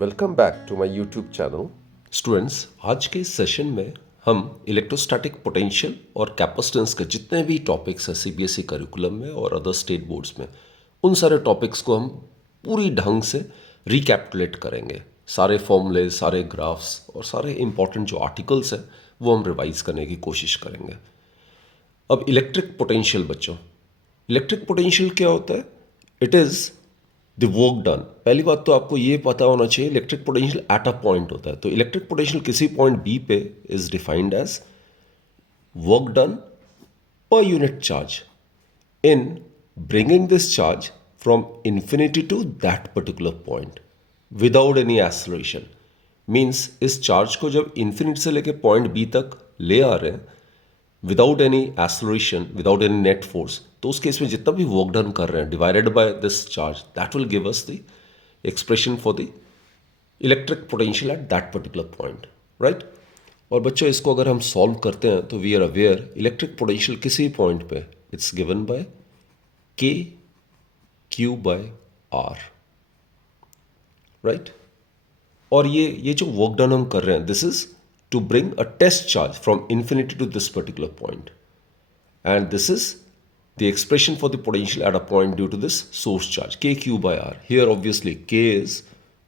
Welcome back to my YouTube channel. Students, आज के session में हम इलेक्ट्रोस्टैटिक पोटेंशियल और कैपेसिटेंस के जितने भी टॉपिक्स हैं सीबीएसई करिकुलम में और अदर स्टेट बोर्ड्स में, उन सारे टॉपिक्स को हम पूरी ढंग से रिकैपिटुलेट करेंगे। सारे फॉर्मूले, सारे ग्राफ्स और सारे इंपॉर्टेंट जो आर्टिकल्स हैं वो हम रिवाइज करने की कोशिश करेंगे। अब इलेक्ट्रिक पोटेंशियल बच्चों, इलेक्ट्रिक पोटेंशियल क्या होता है? It is the work done. पहली बात तो आपको ये पता होना चाहिए electric potential at a point होता है। तो इलेक्ट्रिक पोटेंशियल किसी पॉइंट बी पे is defined as work done per unit charge in bringing this charge from infinity to that particular point without any acceleration. Means इस charge को जब infinity से लेके पॉइंट बी तक ले आ रहे हैं without any acceleration, without any net force, तो उस केस में जितना भी वर्क डन कर रहे हैं divided by this charge, that will give us the expression for the electric potential at that particular point, right. और बच्चों, इसको अगर हम सॉल्व करते हैं तो we are aware electric potential किसी पॉइंट पे it's given by K Q by R, right. और ये जो वर्क डन हम कर रहे हैं, this is to bring a test charge from infinity to this particular point, and this is the expression for the potential at a point due to this source charge k q by r. Here obviously k is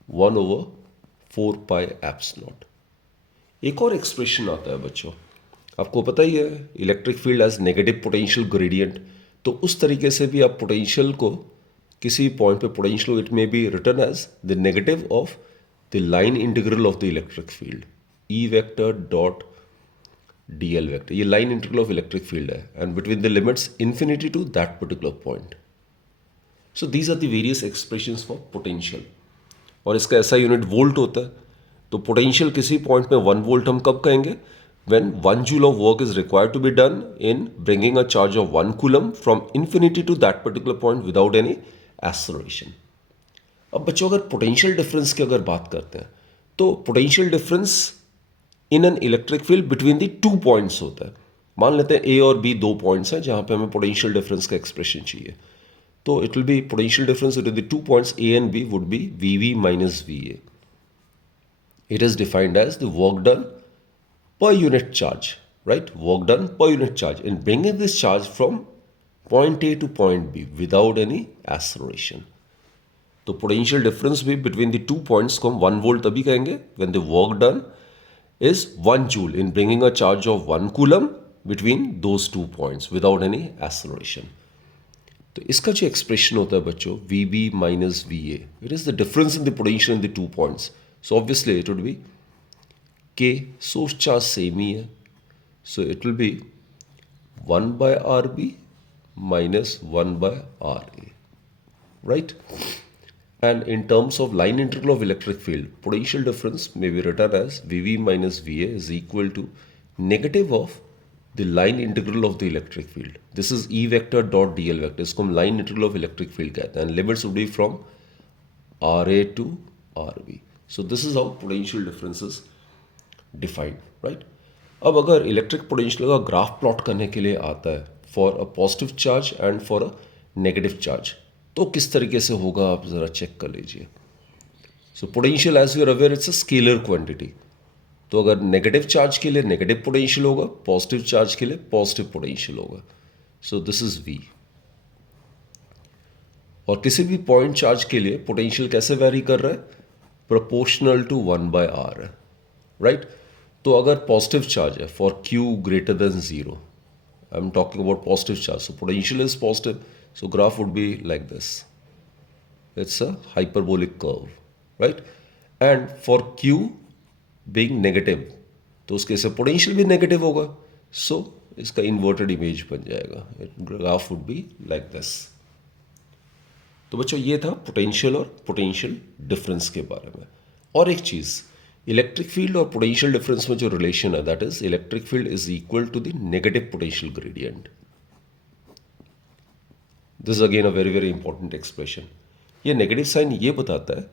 1 over 4 pi epsilon naught. एक और expression आता है बच्चों, आपको पता ही है electric field as negative potential gradient. तो उस तरीके से भी आप पोटेंशियल को किसी पॉइंट पे potential it may be written as the negative of the line integral of the electric field E vector dot dl vector। ये line integral of electric field है and between the limits infinity to that particular point. So these are the various expressions for potential. और इसका ऐसा unit volt होता है। तो potential किसी point में 1 वोल्ट हम कब कहेंगे? When 1 joule of work is required to be done in bringing a charge of 1 coulomb from infinity to that particular point without any acceleration. अब बच्चों, अगर पोटेंशियल डिफरेंस की अगर बात करते हैं तो potential difference in an electric field between the 2 points होता है। मान लेते हैं ए और बी 2 पॉइंट्स हैं जहां पे हमें पोटेंशियल डिफरेंस का एक्सप्रेशन चाहिए। तो it will be potential difference between the 2 points A and B would be V V minus V A. It is defined as the work done per unit charge, right. Work done per unit charge in bringing this charge from point A to point B without any acceleration. तो potential difference भी between the 2 points को हम 1 volt तभी कहेंगे when the work done is 1 joule in bringing a charge of 1 coulomb between those 2 points without any acceleration. तो इसका जो expression होता है बच्चों V B minus V A, it is the difference in the potential in the 2 points. So obviously it would be K, source charge same ही है, so it will be 1 by R B minus 1 by R A, right. And in terms of line integral of electric field, potential difference may be written as Vv minus Va is equal to negative of the line integral of the electric field. This is E vector dot dl vector. इसको हम line integral of electric field कहते हैं. And limits would be from Ra to Rb. So this is how potential difference is defined, right? अब अगर electric potential का graph plot करने के लिए आता है for a positive charge and for a negative charge, तो किस तरीके से होगा आप ज़रा चेक कर लीजिए। So potential as you are aware it's a scalar quantity. तो अगर नेगेटिव चार्ज के लिए नेगेटिव पोटेंशियल होगा, पॉजिटिव चार्ज के लिए पॉजिटिव पोटेंशियल होगा। So this is V. और किसी भी पॉइंट चार्ज के लिए पोटेंशियल कैसे वेरी कर रहा है? प्रोपोर्शनल टू 1 बाय आर है, राइट। तो अगर पॉजिटिव चार्ज है for Q greater than 0, I am talking about positive charge, so potential is positive. So graph would be like this. It's a hyperbolic curve, right? And for Q being negative, तो उसके से potential भी negative होगा, सो इसका inverted image बन जाएगा. Graph would be like this. तो बच्चों, ये था पोटेंशियल और पोटेंशियल डिफरेंस के बारे में. और एक चीज़, इलेक्ट्रिक फील्ड और पोटेंशियल डिफरेंस में जो रिलेशन है, that is electric field is equal to the negative potential gradient. This is again a very very important expression. ये नेगेटिव साइन ये बताता है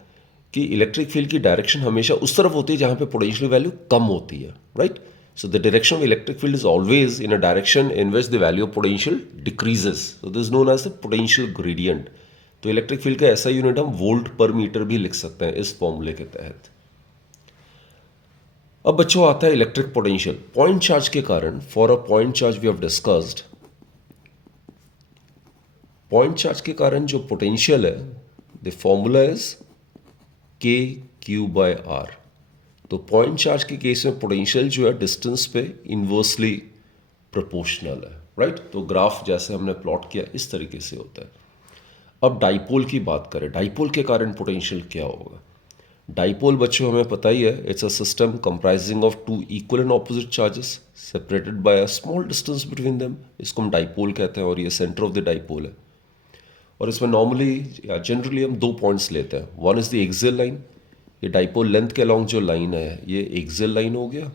कि इलेक्ट्रिक फील्ड की डायरेक्शन हमेशा उस तरफ होती है जहां पे पोटेंशियल वैल्यू कम होती है, right. So the direction of electric field is always in a direction in which the value of potential decreases. So this is known as the potential gradient. तो इलेक्ट्रिक फील्ड का ऐसा unit हम volt पर metre भी लिख सकते हैं इस फॉर्मूले के तहत। अब बच्चों आता है इलेक्ट्रिक पोटेंशियल पॉइंट चार्ज के कारण। For a point charge we have discussed, point charge के कारण जो पोटेंशियल है the formula is K Q by R. तो पॉइंट चार्ज के केस में पोटेंशियल जो है डिस्टेंस पे इन्वर्सली प्रोपोर्शनल है, राइट। तो ग्राफ जैसे हमने प्लॉट किया इस तरीके से होता है। अब डाइपोल की बात करें, डाइपोल के कारण पोटेंशियल क्या होगा। डाइपोल बच्चों हमें पता ही है, it's a system comprising of two equal and opposite charges separated by a small distance between them. इसको हम डाइपोल कहते हैं और ये सेंटर ऑफ द डाइपोल है। और इसमें नॉर्मली या जनरली हम दो पॉइंट्स लेते हैं। One is the axial line, ये डाइपोल लेंथ के अलॉन्ग जो लाइन है ये एक्सियल लाइन हो गया।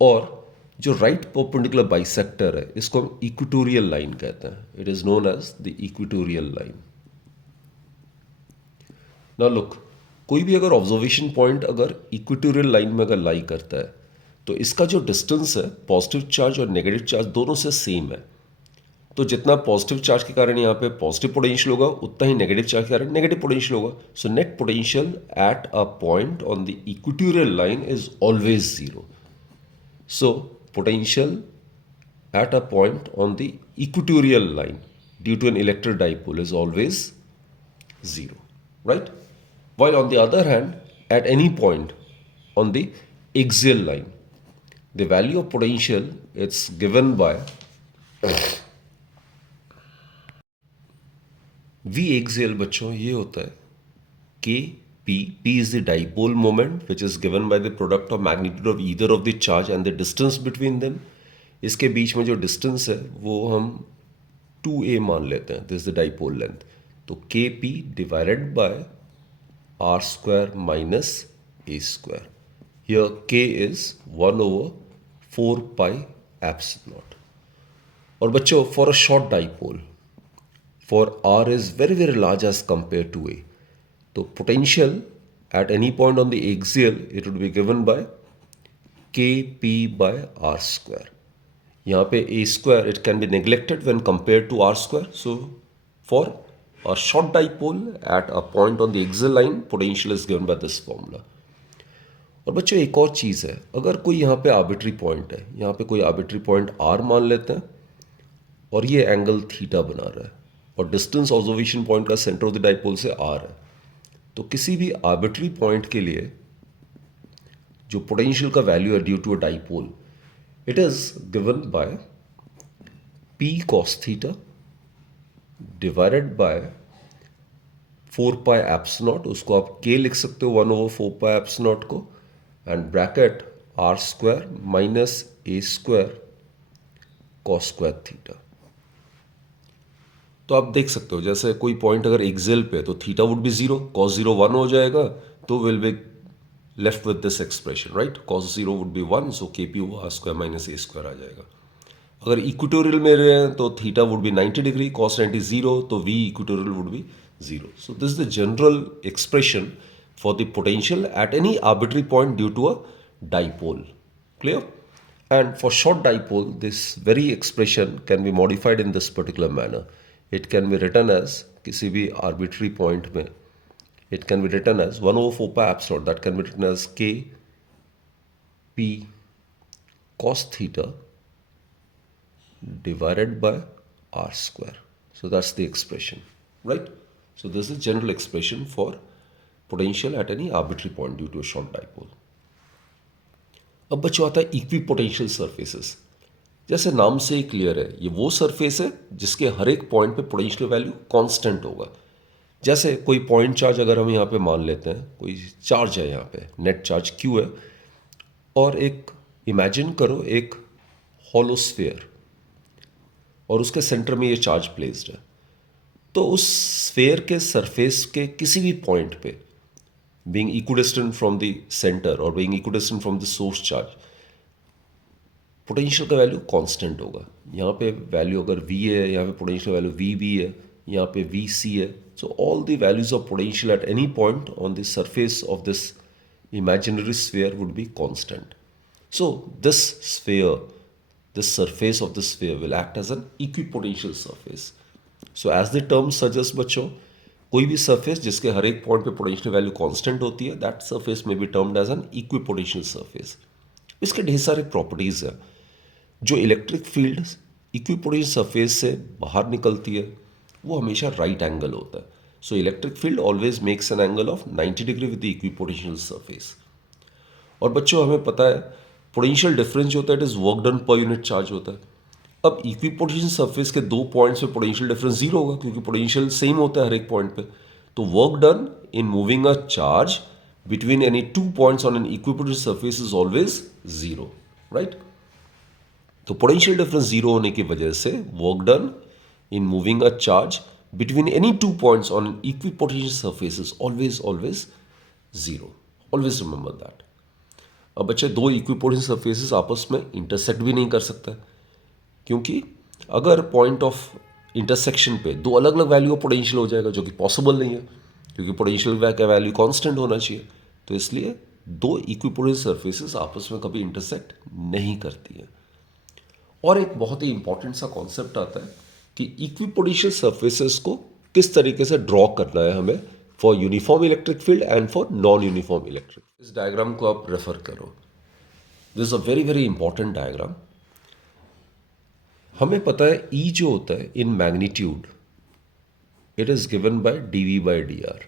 और जो राइट परपेंडिकुलर बाइसेक्टर है इसको हम इक्वेटोरियल लाइन कहते हैं। It is known as the equatorial line. ना लुक, कोई भी अगर ऑब्जर्वेशन पॉइंट अगर इक्वेटोरियल लाइन में अगर लाई करता है तो इसका जो डिस्टेंस है पॉजिटिव चार्ज और नेगेटिव चार्ज दोनों से सेम है। तो जितना पॉजिटिव चार्ज के कारण यहाँ पे पॉजिटिव पोटेंशियल होगा उतना ही नेगेटिव चार्ज के कारण नेगेटिव पोटेंशियल होगा। So net potential at a point on the equatorial line is always zero. So potential at a point on the equatorial line due to an electric dipole is always zero, right? While on the other hand, at any point on the axial line, the value of potential it's given by V axial बच्चों ये होता है K P. P is the dipole moment which is given by the product of magnitude of either of the charge and the distance between them. इसके बीच में जो distance है वो हम 2a मान लेते हैं, दिस द डाइपोल लेंथ। तो K P divided by R square minus A square. Here K is 1/4 pi epsilon naught. और बच्चों for a short dipole for R is very very large as compared to A, तो potential at any point on the axial it would be given by K P by R square. यहाँ पे A square it can be neglected when compared to R square. So for a short dipole at a point on the axial line potential is given by this formula. और बच्चों एक और चीज़ है, अगर कोई यहाँ पे आर्बिट्री पॉइंट है, यहाँ पे कोई आर्बिट्री पॉइंट आर मान लेते हैं और ये एंगल थीटा बना रहा है और डिस्टेंस ऑब्जर्वेशन पॉइंट का सेंटर ऑफ द डाइपोल से आर है, तो किसी भी आर्बिट्री पॉइंट के लिए जो पोटेंशियल का वैल्यू है due to a dipole it is given by p cos theta divided by 4 pi epsilon naught, उसको आप k लिख सकते हो 1/4 pi epsilon naught को, and bracket r square minus A square cos square theta. तो आप देख सकते हो जैसे कोई पॉइंट अगर एक्सियल पे तो theta would be zero, cos 0 1 हो जाएगा, तो will be left with this expression, right. cos 0 would be 1, सो के P R square minus A square आ जाएगा। अगर इक्वेटोरियल में रहे हैं तो theta would be 90 degree, cos 90 0, तो v equatorial would be 0। So this is the general expression for the potential at any arbitrary point due to a dipole. Clear? And for short dipole this very expression can be modified in this particular manner. It can be written as किसी भी arbitrary point में it can be written as 1/4 pi epsilon, that can be written as k p cos theta divided by r square. So that's the expression, right? So this is general expression for potential at any arbitrary point due to a short dipole. अब बच्चों आता है equipotential surfaces. जैसे नाम से ही clear है, ये वो सरफेस है जिसके हर एक पॉइंट पे पोटेंशियल वैल्यू कांस्टेंट होगा। जैसे कोई पॉइंट चार्ज अगर हम यहाँ पे मान लेते हैं, कोई चार्ज है यहाँ पे, नेट चार्ज क्यू है, और एक इमेजिन करो एक हॉलो स्फीयर और उसके सेंटर में ये चार्ज प्लेस्ड है, तो उस स्फीयर के सरफेस के किसी भी पॉइंट पे being equidistant from the centre और being equidistant from the source charge, potential का वैल्यू कांस्टेंट होगा। यहाँ पे वैल्यू अगर v है, यहाँ पे पोटेंशियल वैल्यू vb है, यहाँ पे vc है। So all the values of potential at any point on the surface of this imaginary sphere would be constant. So this sphere, this surface of the sphere will act as an equipotential surface. So as the term suggest बच्चों, कोई भी surface जिसके हर एक point पे potential value constant होती है, that surface में be termed as an equipotential surface. इसके ढेर सारे प्रॉपर्टीज हैं। जो इलेक्ट्रिक फील्ड इक्विपोटेंशियल सरफेस से बाहर निकलती है वो हमेशा राइट एंगल होता है। सो electric field always makes an angle of 90 degree with the equipotential surface. और बच्चों हमें पता है पोटेंशियल डिफरेंस जो होता है it is work done per unit charge होता है। अब इक्विपोटेंशियल सरफेस के दो पॉइंट्स पे पोटेंशियल डिफरेंस जीरो होगा क्योंकि पोटेंशियल सेम होता है हर एक पॉइंट पे। तो work done in moving a charge between any two points on an equipotential surface is always zero, right. तो पोटेंशियल डिफरेंस जीरो होने की वजह से work done in moving a charge between any two points on an equipotential surface is always always zero. Always remember that. अब बच्चे दो equipotential surfaces आपस में इंटरसेक्ट भी नहीं कर सकता क्योंकि अगर पॉइंट ऑफ इंटरसेक्शन पे दो अलग अलग वैल्यू ऑफ पोटेंशियल हो जाएगा जो कि पॉसिबल नहीं है क्योंकि पोटेंशियल का वैल्यू कांस्टेंट होना चाहिए। तो इसलिए दो इक्विपोटेंशियल सरफेसेस आपस में कभी इंटरसेक्ट नहीं करती है। और एक बहुत ही इंपॉर्टेंट सा कॉन्सेप्ट आता है कि इक्विपोटेंशियल सरफेसेस को किस तरीके से ड्रॉ करना है हमें for uniform electric field and for non uniform electric. इस डायग्राम को आप रेफर करो। This is a very very important diagram. हमें पता है E जो होता है in magnitude it is given by dV by dr।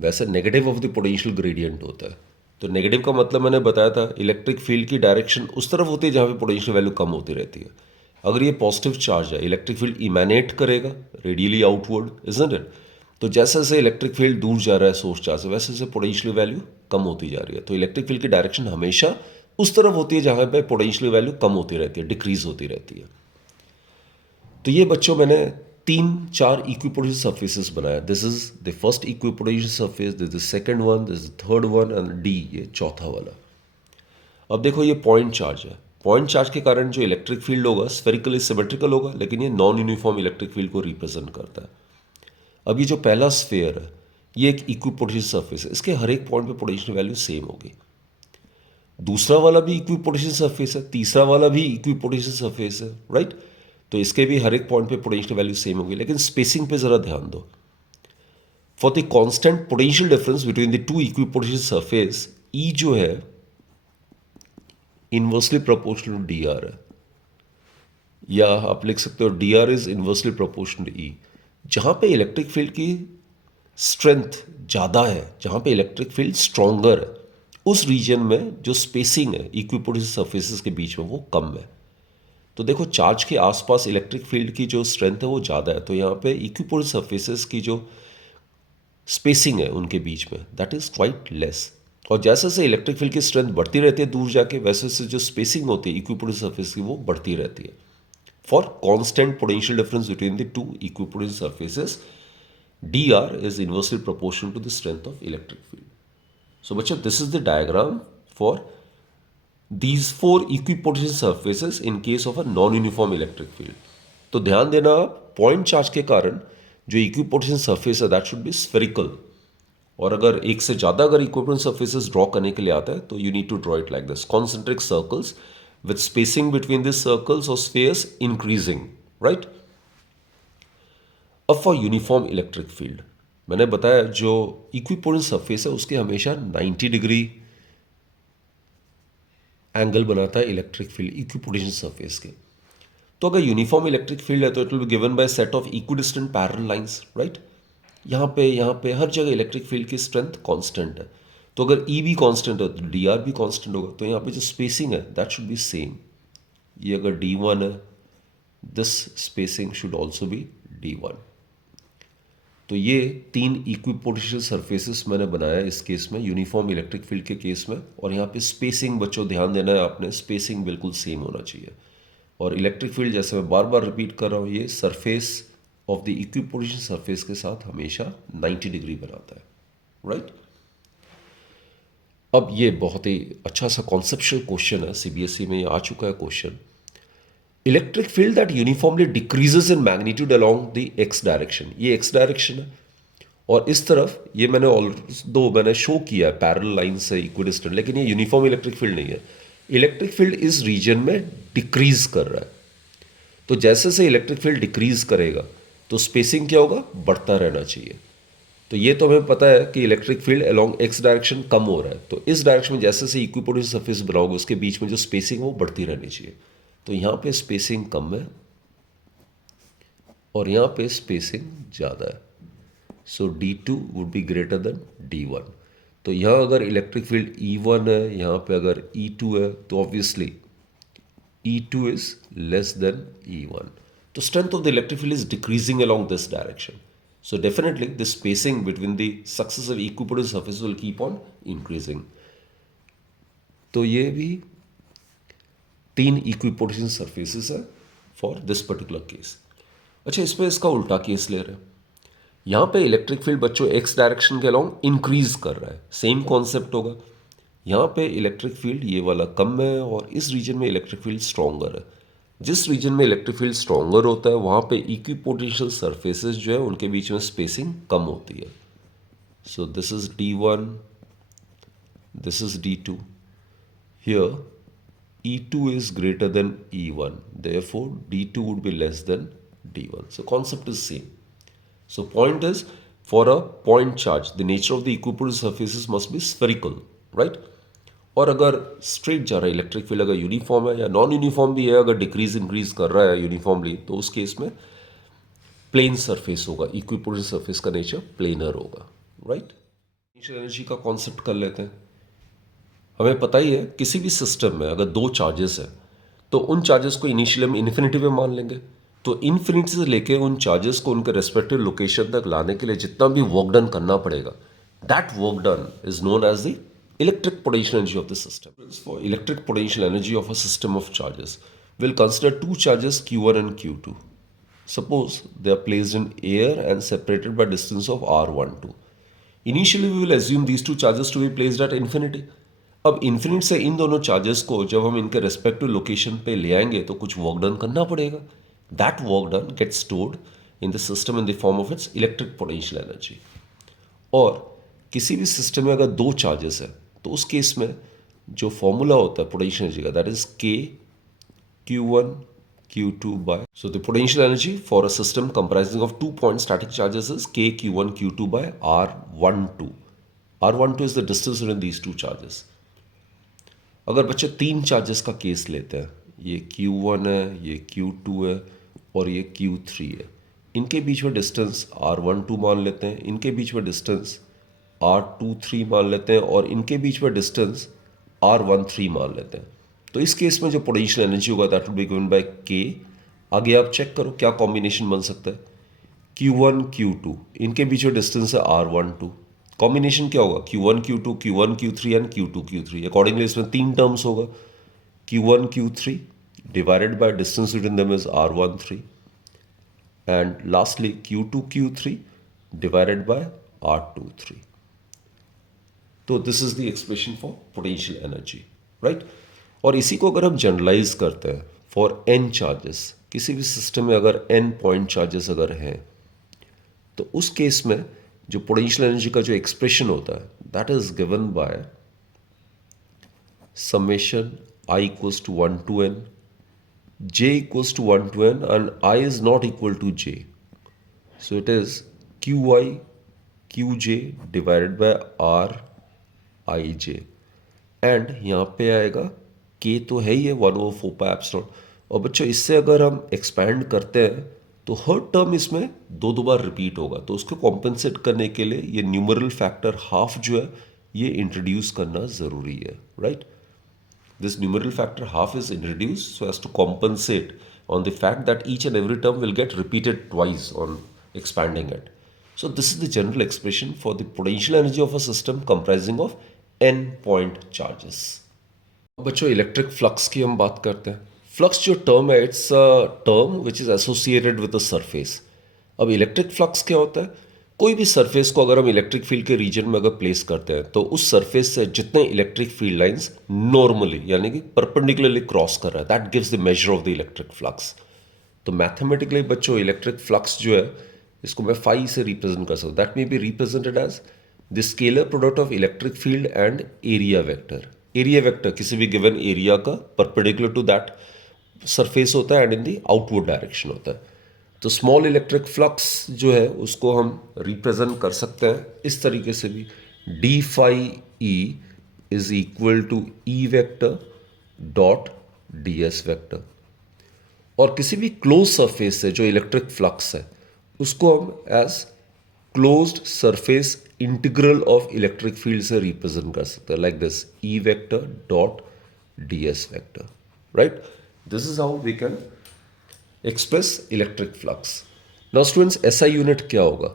वैसे negative of the potential gradient होता है। तो नेगेटिव का मतलब मैंने बताया था इलेक्ट्रिक फील्ड की डायरेक्शन उस तरफ होती है जहाँ पे पोटेंशियल वैल्यू कम होती रहती है। अगर ये पॉजिटिव चार्ज है इलेक्ट्रिक फील्ड इमैनेट करेगा रेडियली आउटवर्ड, इजंट इट। तो जैसे जैसे इलेक्ट्रिक फील्ड दूर जा रहा है सोर्स चार्ज से वैसे वैसे पोटेंशियल वैल्यू कम होती जा रही है। तो इलेक्ट्रिक फील्ड की डायरेक्शन हमेशा उस तरफ होती है जहाँ पे पोटेंशियल वैल्यू कम होती रहती है, डिक्रीज होती रहती है। तो ये बच्चों मैंने तीन चार इक्विपोटेंशियल सरफेसेस बनाया। This is the first equipotential surface, this is second one, this is third one and D ये चौथा वाला। अब देखो ये पॉइंट चार्ज है। पॉइंट चार्ज के कारण जो इलेक्ट्रिक फील्ड होगा स्फेरिकली सिमेट्रिकल होगा लेकिन ये नॉन यूनिफॉर्म इलेक्ट्रिक फील्ड को रिप्रेजेंट करता है। अब ये जो पहला स्फेयर है ये एक इक्विपोटेंशियल सरफेस है, इसके हर एक पॉइंट पे पोटेंशियल वैल्यू सेम होगी। दूसरा वाला भी इक्विपोटेंशियल सरफेस है, तीसरा वाला भी इक्विपोटेंशियल सरफेस है, राइट। तो इसके भी हर एक पॉइंट पे पोटेंशियल वैल्यू सेम होगी लेकिन स्पेसिंग पे जरा ध्यान दो। For the constant potential difference between the two equipotential surface E जो है इनवर्सली प्रोपोर्शनल टू dr है, या आप लिख सकते हो dr is inversely proportional to E। जहां पे इलेक्ट्रिक फील्ड की स्ट्रेंथ ज़्यादा है, जहां पे इलेक्ट्रिक फील्ड स्ट्रॉन्गर है, उस रीजन में जो स्पेसिंग है इक्विपोटेंशियल सरफेसेस के बीच में वो कम है। तो देखो चार्ज के आसपास इलेक्ट्रिक फील्ड की जो स्ट्रेंथ है वो ज़्यादा है, तो यहाँ पे इक्विपोटेंशियल सरफेसेस की जो स्पेसिंग है उनके बीच में दैट इज क्वाइट लेस। और जैसे जैसे इलेक्ट्रिक फील्ड की स्ट्रेंथ बढ़ती रहती है दूर जाके वैसे वैसे जो स्पेसिंग होती है इक्विपोटेंशियल सरफेस की वो बढ़ती रहती है। For constant potential difference between the two equipotential surfaces dr is inversely proportional to the strength of electric field. So बच्चों this is the diagram for these four equipotential surfaces in case of a non-uniform electric field. तो ध्यान देना point charge के कारण जो equipotential surface है that should be spherical. और अगर एक से ज़्यादा अगर इक्विपोटेंशियल सरफेसेस ड्रॉ करने के लिए आता है तो you need to draw it like this concentric circles with spacing between this circles और स्फेयर्स इंक्रीजिंग, राइट। अब फॉर यूनिफॉर्म इलेक्ट्रिक फील्ड मैंने बताया जो इक्विपोटेंशियल सरफेस है उसके हमेशा 90 डिग्री एंगल बनाता है इलेक्ट्रिक फील्ड इक्विपोटेंशियल सरफेस के। तो अगर यूनिफॉर्म इलेक्ट्रिक फील्ड है तो it will B given bye set of equidistant parallel lines, right. यहाँ पे हर जगह इलेक्ट्रिक फील्ड की स्ट्रेंथ कांस्टेंट है। तो अगर ई भी कांस्टेंट है तो डी आर भी कांस्टेंट होगा। तो यहाँ पे जो स्पेसिंग है दैट शुड बी सेम। ये अगर D1 है this spacing should also be D1। तो ये तीन इक्विपोटेंशियल सरफेसेस मैंने बनाया इस केस में यूनिफॉर्म इलेक्ट्रिक फील्ड के केस में। और यहाँ पे स्पेसिंग बच्चों ध्यान देना है आपने, स्पेसिंग बिल्कुल सेम होना चाहिए। और इलेक्ट्रिक फील्ड जैसे मैं बार बार रिपीट कर रहा हूँ ये surface of the equipotential surface के साथ हमेशा 90 डिग्री बनाता है, राइट। अब ये बहुत ही अच्छा सा कॉन्सेप्चुअल क्वेश्चन है, सीबीएसई में ये आ चुका है question. Electric field that uniformly decreases in magnitude along the x direction, ये एक्स डायरेक्शन है। और इस तरफ ये मैंने शो किया है पैरेलल लाइन से इक्विडिस्टेंट, लेकिन ये यूनिफॉर्म इलेक्ट्रिक फील्ड नहीं है। इलेक्ट्रिक फील्ड इस रीजन में डिक्रीज कर रहा है। तो जैसे से इलेक्ट्रिक फील्ड डिक्रीज करेगा तो स्पेसिंग क्या होगा, बढ़ता रहना चाहिए। तो ये तो हमें पता है कि electric field along X direction कम हो रहा है, तो इस डायरेक्शन में जैसे जैसे इक्विपोटेंशियल सरफेस बनाओगे उसके बीच में जो स्पेसिंग वो बढ़ती रहनी चाहिए। तो यहाँ पे स्पेसिंग कम है और यहाँ पे स्पेसिंग ज़्यादा है। सो D2 would be greater then D1। तो यहाँ अगर इलेक्ट्रिक फील्ड E1 है, यहाँ पे अगर E2 है, तो obviously E2 is less than E1. The strength of the electric field is decreasing along this direction. So definitely the spacing between the successive equipotential surfaces will keep on increasing. तो ये भी 3 equipotential surfaces है for this particular case. अच्छा, इसमें इसका उल्टा case ले रहे हैं। यहाँ पे इलेक्ट्रिक फील्ड बच्चों एक्स डायरेक्शन के अलोंग इंक्रीज कर रहा है, सेम कॉन्सेप्ट होगा। यहाँ पे इलेक्ट्रिक फील्ड ये वाला कम है और इस रीजन में इलेक्ट्रिक फील्ड स्ट्रॉन्गर है। जिस रीजन में इलेक्ट्रिक फील्ड स्ट्रॉन्गर होता है वहाँ पे इक्विपोटेंशियल सरफेसेस जो है उनके बीच में स्पेसिंग कम होती है। सो this is D1, this is D2। Here E2 is greater than E1, therefore D2 would be less than D1. So concept is same. So point is, for a point charge, the nature of the equipotential surfaces must be spherical, right? और अगर straight जा रहा है electric field, अगर uniform है या non uniform भी है, अगर डिक्रीज इंक्रीज कर रहा है यूनिफॉर्मली, तो उस केस में प्लेन सरफेस होगा, इक्विपोटेंशियल सरफेस का नेचर प्लेनर होगा, राइट। इनिशियल एनर्जी का कॉन्सेप्ट कर लेते हैं। हमें पता ही है किसी भी सिस्टम में अगर दो चार्जेस है तो उन चार्जेस को इनिशियली हम इन्फिनिटी में मान लेंगे। तो इन्फिनिटी से लेके उन चार्जेस को उनके रेस्पेक्टिव लोकेशन तक लाने के लिए जितना भी वर्क डन करना पड़ेगा, that work done is known as the electric potential energy of the system. For electric potential energy of a system of charges, we'll consider two charges Q1 and Q2. Suppose they are placed in air and separated by distance of R12. Initially we will assume these two charges to be placed at infinity. अब infinite से इन दोनों charges को जब हम इनके respective location पे ले आएंगे तो कुछ वर्क डन करना पड़ेगा। That work done gets stored in the system in the form of its electric potential energy. और किसी भी सिस्टम में अगर दो चार्जेस है तो उस केस में जो फॉर्मूला होता है पोटेंशियल एनर्जी का, that is K Q1 Q2 by, so the potential energy for a system comprising of 2 point static charges is K Q1 Q2 by R12. R12 is the distance between these two charges. अगर बच्चे तीन charges का case लेते हैं, ये Q1 है, ये Q2 है और ये Q3 है, इनके बीच में डिस्टेंस R12 मान लेते हैं, इनके बीच में डिस्टेंस R23 मान लेते हैं और इनके बीच में डिस्टेंस R13 मान लेते हैं। तो इस केस में जो पोटेंशियल एनर्जी होगा that will be given bye K। आगे आप चेक करो क्या कॉम्बिनेशन बन सकता है। Q1 Q2 इनके बीच में डिस्टेंस है R12, कॉम्बिनेशन क्या होगा Q1 Q2 Q1 Q3 and Q2 Q3। Accordingly इसमें तीन टर्म्स होगा, Q1 Q3 divided by distance between them is R13 and lastly Q2 Q3 divided by R23। तो this is the expression for potential energy, right. और इसी को अगर हम generalise करते हैं फॉर n चार्जेस, किसी भी सिस्टम में अगर n पॉइंट चार्जेस अगर हैं तो उस केस में जो पोटेंशियल एनर्जी का जो एक्सप्रेशन होता है that is given by summation I equals to 1 to n, j equals to 1 to n and I is not equal to j, so it is qi qj divided by rij and यहाँ पे आएगा k तो है ही है 1/4π और बच्चों इससे अगर हम एक्सपैंड करते हैं तो हर टर्म इसमें दो बार रिपीट होगा, तो उसको कॉम्पेंसेट करने के लिए ये न्यूमरल फैक्टर हाफ जो है ये इंट्रोड्यूस करना ज़रूरी है, right. This numeral factor half is introduce so as to compensate on the fact that each and every term will get repeated twice on expanding it. So this is the general expression for the potential energy of a system comprising of n point charges. बच्चों electric flux की हम बात करते हैं। Flux जो term है it's a term which is associated with a surface. अब electric flux क्या होता है, कोई भी सरफेस को अगर हम इलेक्ट्रिक फील्ड के रीजन में अगर प्लेस करते हैं तो उस सरफेस से जितने इलेक्ट्रिक फील्ड लाइंस नॉर्मली यानी कि परपेंडिकुलरली क्रॉस कर रहा है that gives the measure of the electric flux. तो मैथमेटिकली बच्चों इलेक्ट्रिक फ्लक्स जो है इसको मैं फाई से रिप्रेजेंट कर सकता हूँ, that may be represented as the scalar product of electric field and area vector. Area vector किसी भी गिवन एरिया का परपेंडिकुलर टू दैट सरफेस होता है and in the outward direction होता है। तो स्मॉल इलेक्ट्रिक फ्लक्स जो है उसको हम रिप्रेजेंट कर सकते हैं इस तरीके से भी, D phi E is equal to E vector dot D S vector. और किसी भी क्लोज सरफेस से जो इलेक्ट्रिक फ्लक्स है उसको हम as closed surface integral of electric field से रिप्रेजेंट कर सकते हैं, like this E vector dot D S vector, right. This is how we can express electric flux. Now students, SI unit क्या होगा?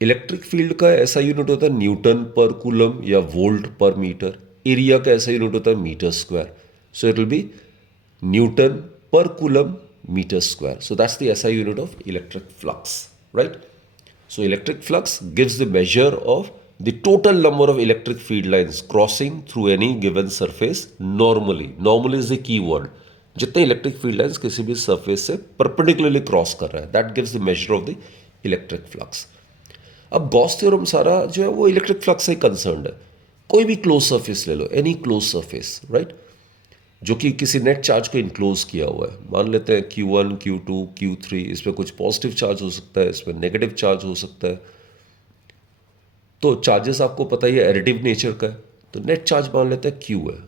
Electric field का ऐसा unit होता है न्यूटन पर कूलम या वोल्ट पर मीटर। एरिया का ऐसा यूनिट होता है metre square. So it will be newton per coulomb meter square. So that's the SI unit of electric flux, right? So electric flux gives the measure of the total number of electric field lines crossing through any given surface normally. Normally is the key word. जितने electric field lines किसी भी surface से perpendicularly cross कर रहा है, that gives the measure of the electric flux. अब Gauss theorem सारा जो है वो इलेक्ट्रिक फ्लक्स से कंसर्न्ड है। कोई भी क्लोज सरफेस ले लो, एनी क्लोज सरफेस, राइट, जो कि किसी नेट चार्ज को इनक्लोज किया हुआ है। मान लेते हैं Q1, Q2, Q3, इस पर कुछ पॉजिटिव चार्ज हो सकता है, इसमें नेगेटिव चार्ज हो सकता है। तो चार्जेस आपको पता ही है एडिटिव नेचर का है, तो नेट चार्ज मान लेते हैं Q है।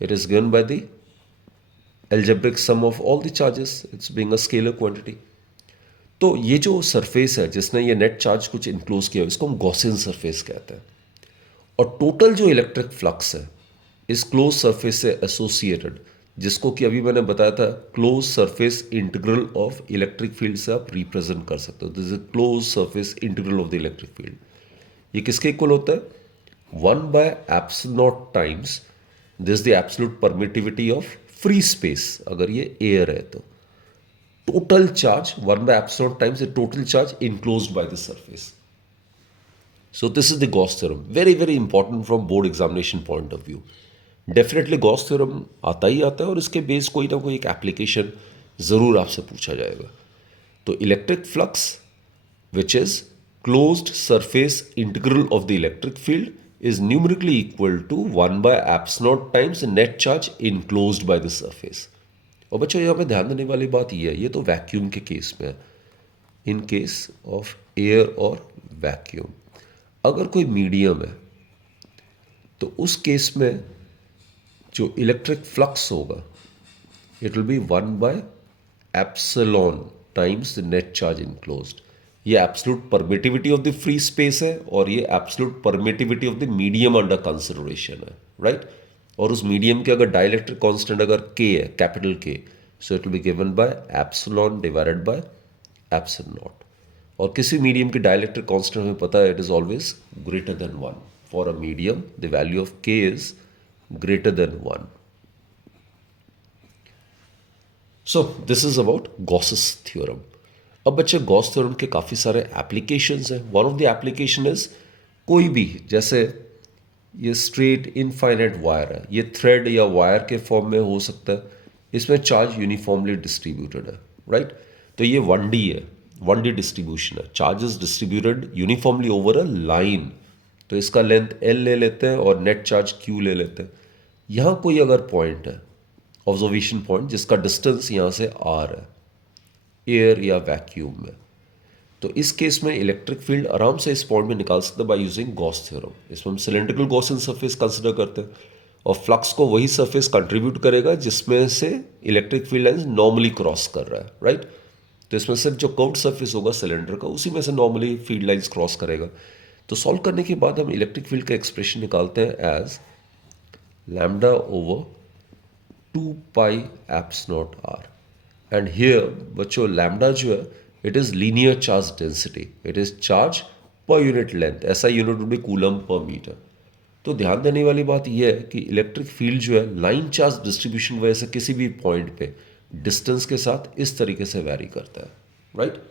It is given by the algebraic sum of all the charges, it's being a scalar quantity. तो ये जो सरफेस है जिसने ये नेट चार्ज कुछ इनक्लोज किया, इसको हम गॉसियन सरफेस कहते हैं। और टोटल जो इलेक्ट्रिक फ्लक्स है इस क्लोज सरफेस से एसोसिएटेड, जिसको कि अभी मैंने बताया था close surface integral of electric field से आप रिप्रेजेंट कर सकते हो। This is close surface integral of the electric field. ये किसके इक्वल होता है? 1/ε0 times this the absolute permittivity of free space, अगर ये एयर है तो total charge 1/ε0 times the total charge enclosed by the surface. So this is the Gauss theorem, very very important from board examination point of view. Definitely Gauss theorem आता ही आता है और इसके base कोई ना कोई एक एप्लीकेशन ज़रूर आपसे पूछा जाएगा। तो electric flux which is closed surface integral of the electric field is numerically equal to 1/ε0 times net charge enclosed by the surface. और बच्चों यहाँ पे ध्यान देने वाली बात यह है, ये तो वैक्यूम के केस में है। इन केस ऑफ एयर और वैक्यूम, अगर कोई मीडियम है तो उस केस में जो इलेक्ट्रिक फ्लक्स होगा it will be 1/ε times the net charge enclosed. ये absolute permittivity of the free space है और ये absolute permittivity of the medium under consideration है, राइट। और उस मीडियम के अगर डाइलेक्ट्रिक कांस्टेंट अगर के है, कैपिटल के, सो it will B given by epsilon divided by epsilon naught. और किसी मीडियम की डाइलेक्ट्रिक कांस्टेंट हमें पता है it is always greater than 1। For a medium the value of के is greater than 1. So this is about Gauss's theorem. अब बच्चे Gauss theorem के काफ़ी सारे एप्लीकेशंस हैं। One of the application is कोई भी, जैसे ये स्ट्रेट इनफाइनाइट वायर है, ये थ्रेड या वायर के फॉर्म में हो सकता है, इसमें चार्ज यूनिफॉर्मली डिस्ट्रीब्यूटेड है, राइट। तो ये 1D है, 1D डिस्ट्रीब्यूशन है, charge is distributed uniformly over a line. तो इसका लेंथ L ले लेते हैं और नेट चार्ज Q ले लेते हैं। यहाँ कोई अगर पॉइंट है, ऑब्जर्वेशन पॉइंट, जिसका डिस्टेंस यहाँ से R है, एयर या वैक्यूम में, तो इस केस में इलेक्ट्रिक फील्ड आराम से इस पॉइंट में निकाल सकते हैं बाय यूजिंग गॉस थ्योरम। इसमें हम सिलेंड्रिकल गॉसियन सरफेस कंसिडर करते हैं और फ्लक्स को वही सरफेस कंट्रीब्यूट करेगा जिसमें से electric field lines normally cross कर रहा है, राइट। तो इसमें सिर्फ जो कर्व्ड सरफेस होगा सिलेंडर का, उसी में से नॉर्मली फील्ड लाइन्स क्रॉस करेगा। तो सॉल्व करने के बाद हम इलेक्ट्रिक फील्ड का एक्सप्रेशन निकालते हैं as lambda over 2πε0r। And here बच्चों लैम्डा जो है it is linear charge density, it is charge per unit length, ऐसा unit would be coulomb per metre. तो ध्यान देने वाली बात यह है कि इलेक्ट्रिक फील्ड जो है लाइन चार्ज डिस्ट्रीब्यूशन वजह से किसी भी पॉइंट पे डिस्टेंस के साथ इस तरीके से वैरी करता है, राइट।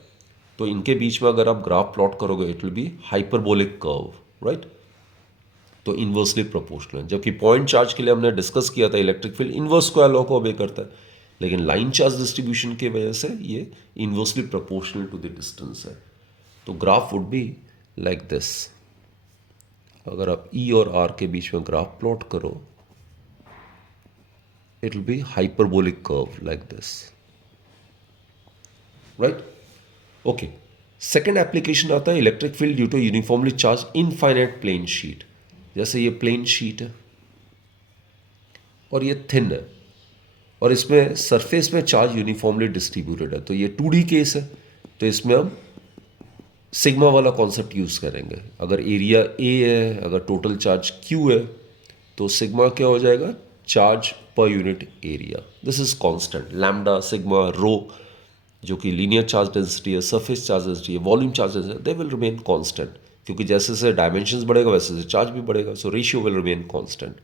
तो इनके बीच में अगर आप ग्राफ प्लॉट करोगे it will be hyperbolic curve, right. तो इन्वर्सली प्रोपोर्शनल है, जबकि पॉइंट चार्ज के लिए हमने डिस्कस किया था electric field inverse square law को ओबे करता है, लेकिन लाइन चार्ज डिस्ट्रीब्यूशन की वजह से ये inversely proportional to the distance है। तो graph would be like this. अगर आप E और R के बीच में ग्राफ प्लॉट करो it will be hyperbolic curve like this, right. Okay, second application आता है electric field due to uniformly charge infinite plane sheet. जैसे ये प्लेन शीट है और ये थिन है और इसमें सरफेस में चार्ज यूनिफॉर्मली डिस्ट्रीब्यूटेड है, तो ये 2D केस है। तो इसमें हम सिग्मा वाला कॉन्सेप्ट यूज़ करेंगे। अगर एरिया ए है, अगर टोटल चार्ज क्यू है, तो सिग्मा क्या हो जाएगा, charge per unit area. This is constant, lambda sigma rho जो कि लीनियर चार्ज डेंसिटी है, सरफेस चार्ज डेंसिटी है, volume charge density, they will remain constant, क्योंकि जैसे जैसे डायमेंशंस बढ़ेगा वैसे वैसे चार्ज भी बढ़ेगा, so ratio will remain constant.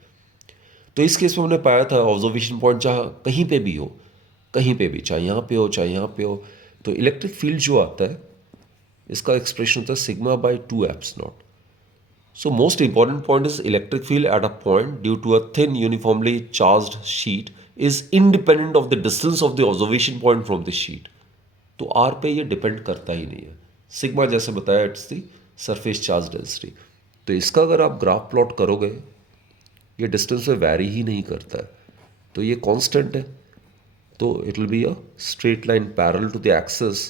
तो इस केस में हमने पाया था ऑब्जर्वेशन पॉइंट जहाँ कहीं पे भी हो, कहीं पे भी, चाहे यहाँ पे हो चाहे यहाँ पे हो, तो इलेक्ट्रिक फील्ड जो आता है इसका एक्सप्रेशन होता है sigma by 2 eps not. So most important point is electric field at a point due to a thin uniformly charged sheet is independent of the distance of the observation point from the sheet. तो R पे ये depend करता ही नहीं है। Sigma जैसे बताया it's the surface charge density. तो इसका अगर आप ग्राफ प्लॉट करोगे ये डिस्टेंस में वैरी ही नहीं करता है, तो ये कांस्टेंट है, तो it will be a straight line parallel to the axis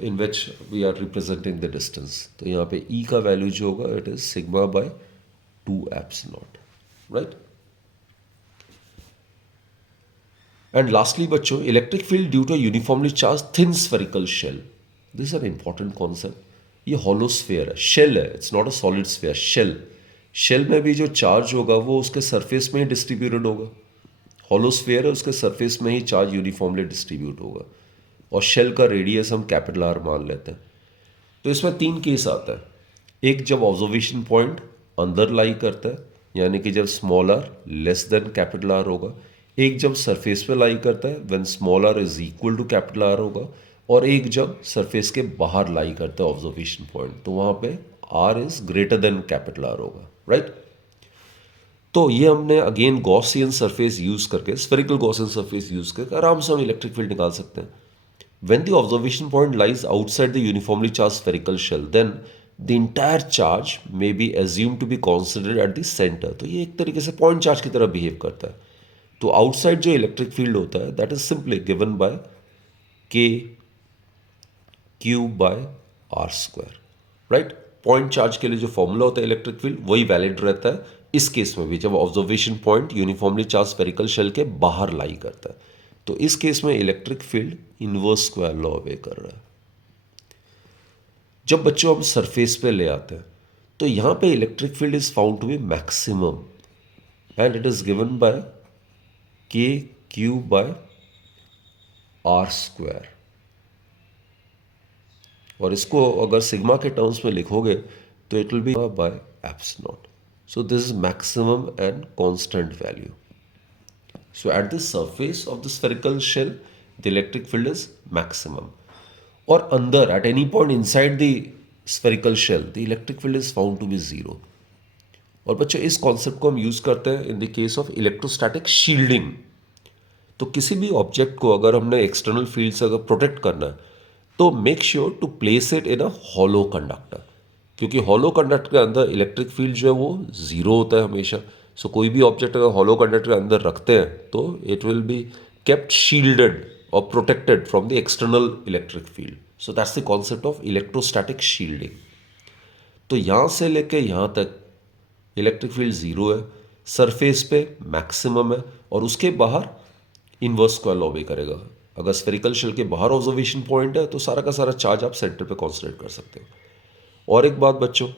in which we are representing the distance. तो यहाँ पे ई का वैल्यू जो होगा it is sigma by 2 eps naught, right. And lastly बच्चों, electric field due to uniformly charge thin spherical shell. This are important concept. ये hollow sphere है, shell है, it's not a solid sphere, shell. Shell में भी जो charge होगा वो उसके सरफेस में ही डिस्ट्रीब्यूटेड होगा। हॉलो स्फेयर है, उसके सरफेस में ही चार्ज यूनिफॉर्मली डिस्ट्रीब्यूट होगा, और शेल का रेडियस हम कैपिटल आर मान लेते हैं। तो इसमें 3 केस आता है। एक जब ऑब्जर्वेशन पॉइंट अंदर लाई करता है, यानी कि जब small R less than capital R होगा। एक जब सरफेस पे लाई करता है when small R is equal to capital R होगा। और एक जब सरफेस के बाहर लाई करता है ऑब्जर्वेशन पॉइंट, तो वहाँ पे R is greater than capital R होगा, राइट। तो ये हमने अगेन गॉसियन सरफेस यूज करके, स्फेरिकल गॉसियन सरफेस यूज करके आराम से हम इलेक्ट्रिक फील्ड निकाल सकते हैं। When the observation point lies outside the uniformly charged spherical shell, then the entire charge may be assumed to be considered at the center. तो ये एक तरीके से पॉइंट चार्ज की तरह बिहेव करता है। तो आउटसाइड जो इलेक्ट्रिक फील्ड होता है that is simply given by K Q by R square, right. Point charge के लिए जो फॉर्मूला होता है इलेक्ट्रिक फील्ड वही वैलिड रहता है इस केस में भी, जब observation point uniformly charge spherical shell के बाहर लाई करता है। तो इस केस में electric field inverse square law obey कर रहा है। जब बच्चों हम सरफेस पे ले आते हैं तो यहां पे electric field is found to be maximum and it is given by K Q by R square. और इसको अगर सिग्मा के टर्म्स में लिखोगे तो it will be by eps naught. So this is maximum and constant value. So at the surface of the spherical shell, the electric field is maximum. और अंदर at any point inside the spherical shell, the electric field is found to be zero. और बच्चों इस concept को हम use करते हैं in the case of electrostatic shielding. तो किसी भी ऑब्जेक्ट को अगर हमने एक्सटर्नल फील्ड से अगर प्रोटेक्ट करना है तो make sure to place it in a hollow conductor, क्योंकि हॉलो कंडक्टर के अंदर इलेक्ट्रिक फील्ड जो है वो जीरो होता है हमेशा। सो कोई भी ऑब्जेक्ट अगर हॉलो कंडक्टर के अंदर रखते हैं तो it will be kept shielded और protected from the external electric field. So that's the concept of electrostatic shielding. तो यहाँ से लेके यहाँ तक इलेक्ट्रिक फील्ड जीरो है, सरफेस पे मैक्सिमम है, और उसके बाहर इनवर्स स्क्वायर लॉ भी करेगा। अगर स्फेरिकल शेल के बाहर ऑब्जर्वेशन पॉइंट है तो सारा का सारा चार्ज आप सेंटर पे कॉन्सेंट्रेट कर सकते हो। और एक बात बच्चों,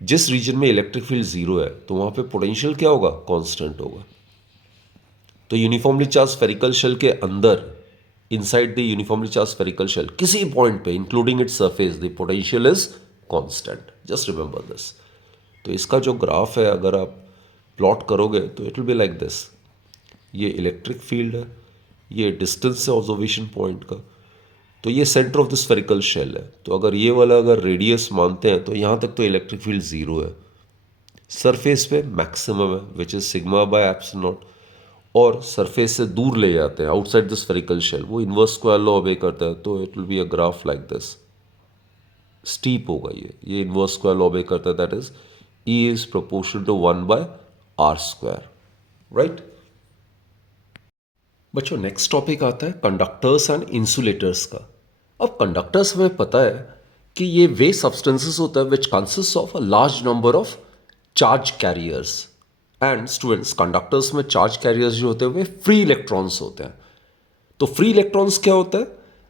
जिस रीजन में इलेक्ट्रिक फील्ड जीरो है तो वहां पे पोटेंशियल क्या होगा, कांस्टेंट होगा। तो यूनिफॉर्मली चार्ज स्फेरिकल शेल के अंदर, inside the uniformly charge spherical shell, किसी पॉइंट पे including its surface, the potential is constant. Just remember this. तो इसका जो ग्राफ है अगर आप प्लॉट करोगे तो it will be like this. ये इलेक्ट्रिक फील्ड है, ये डिस्टेंस है ऑब्जर्वेशन पॉइंट का, तो ये centre of the spherical shell है। तो अगर ये वाला अगर रेडियस मानते हैं तो यहाँ तक तो इलेक्ट्रिक फील्ड जीरो है, सरफेस पे मैक्सिमम है which is sigma by epsilon naught, और सरफेस से दूर ले जाते हैं आउटसाइड द स्फेरिकल शेल, वो इनवर्स स्क्वायर लॉ ओबे करता है। तो it will be a graph like this, steep होगा ये इनवर्स स्क्वायर लॉ ओबे करता है, that is E is proportional to 1 by R square, right. बच्चों नेक्स्ट टॉपिक आता है कंडक्टर्स एंड इंसुलेटर्स का। अब कंडक्टर्स हमें पता है कि ये वे सब्सटेंसेस होता है which consist of a large number of charge carriers. And students, conductors में चार्ज कैरियर्स जो होते हैं वे फ्री इलेक्ट्रॉन्स होते हैं। तो फ्री इलेक्ट्रॉन्स क्या होता है?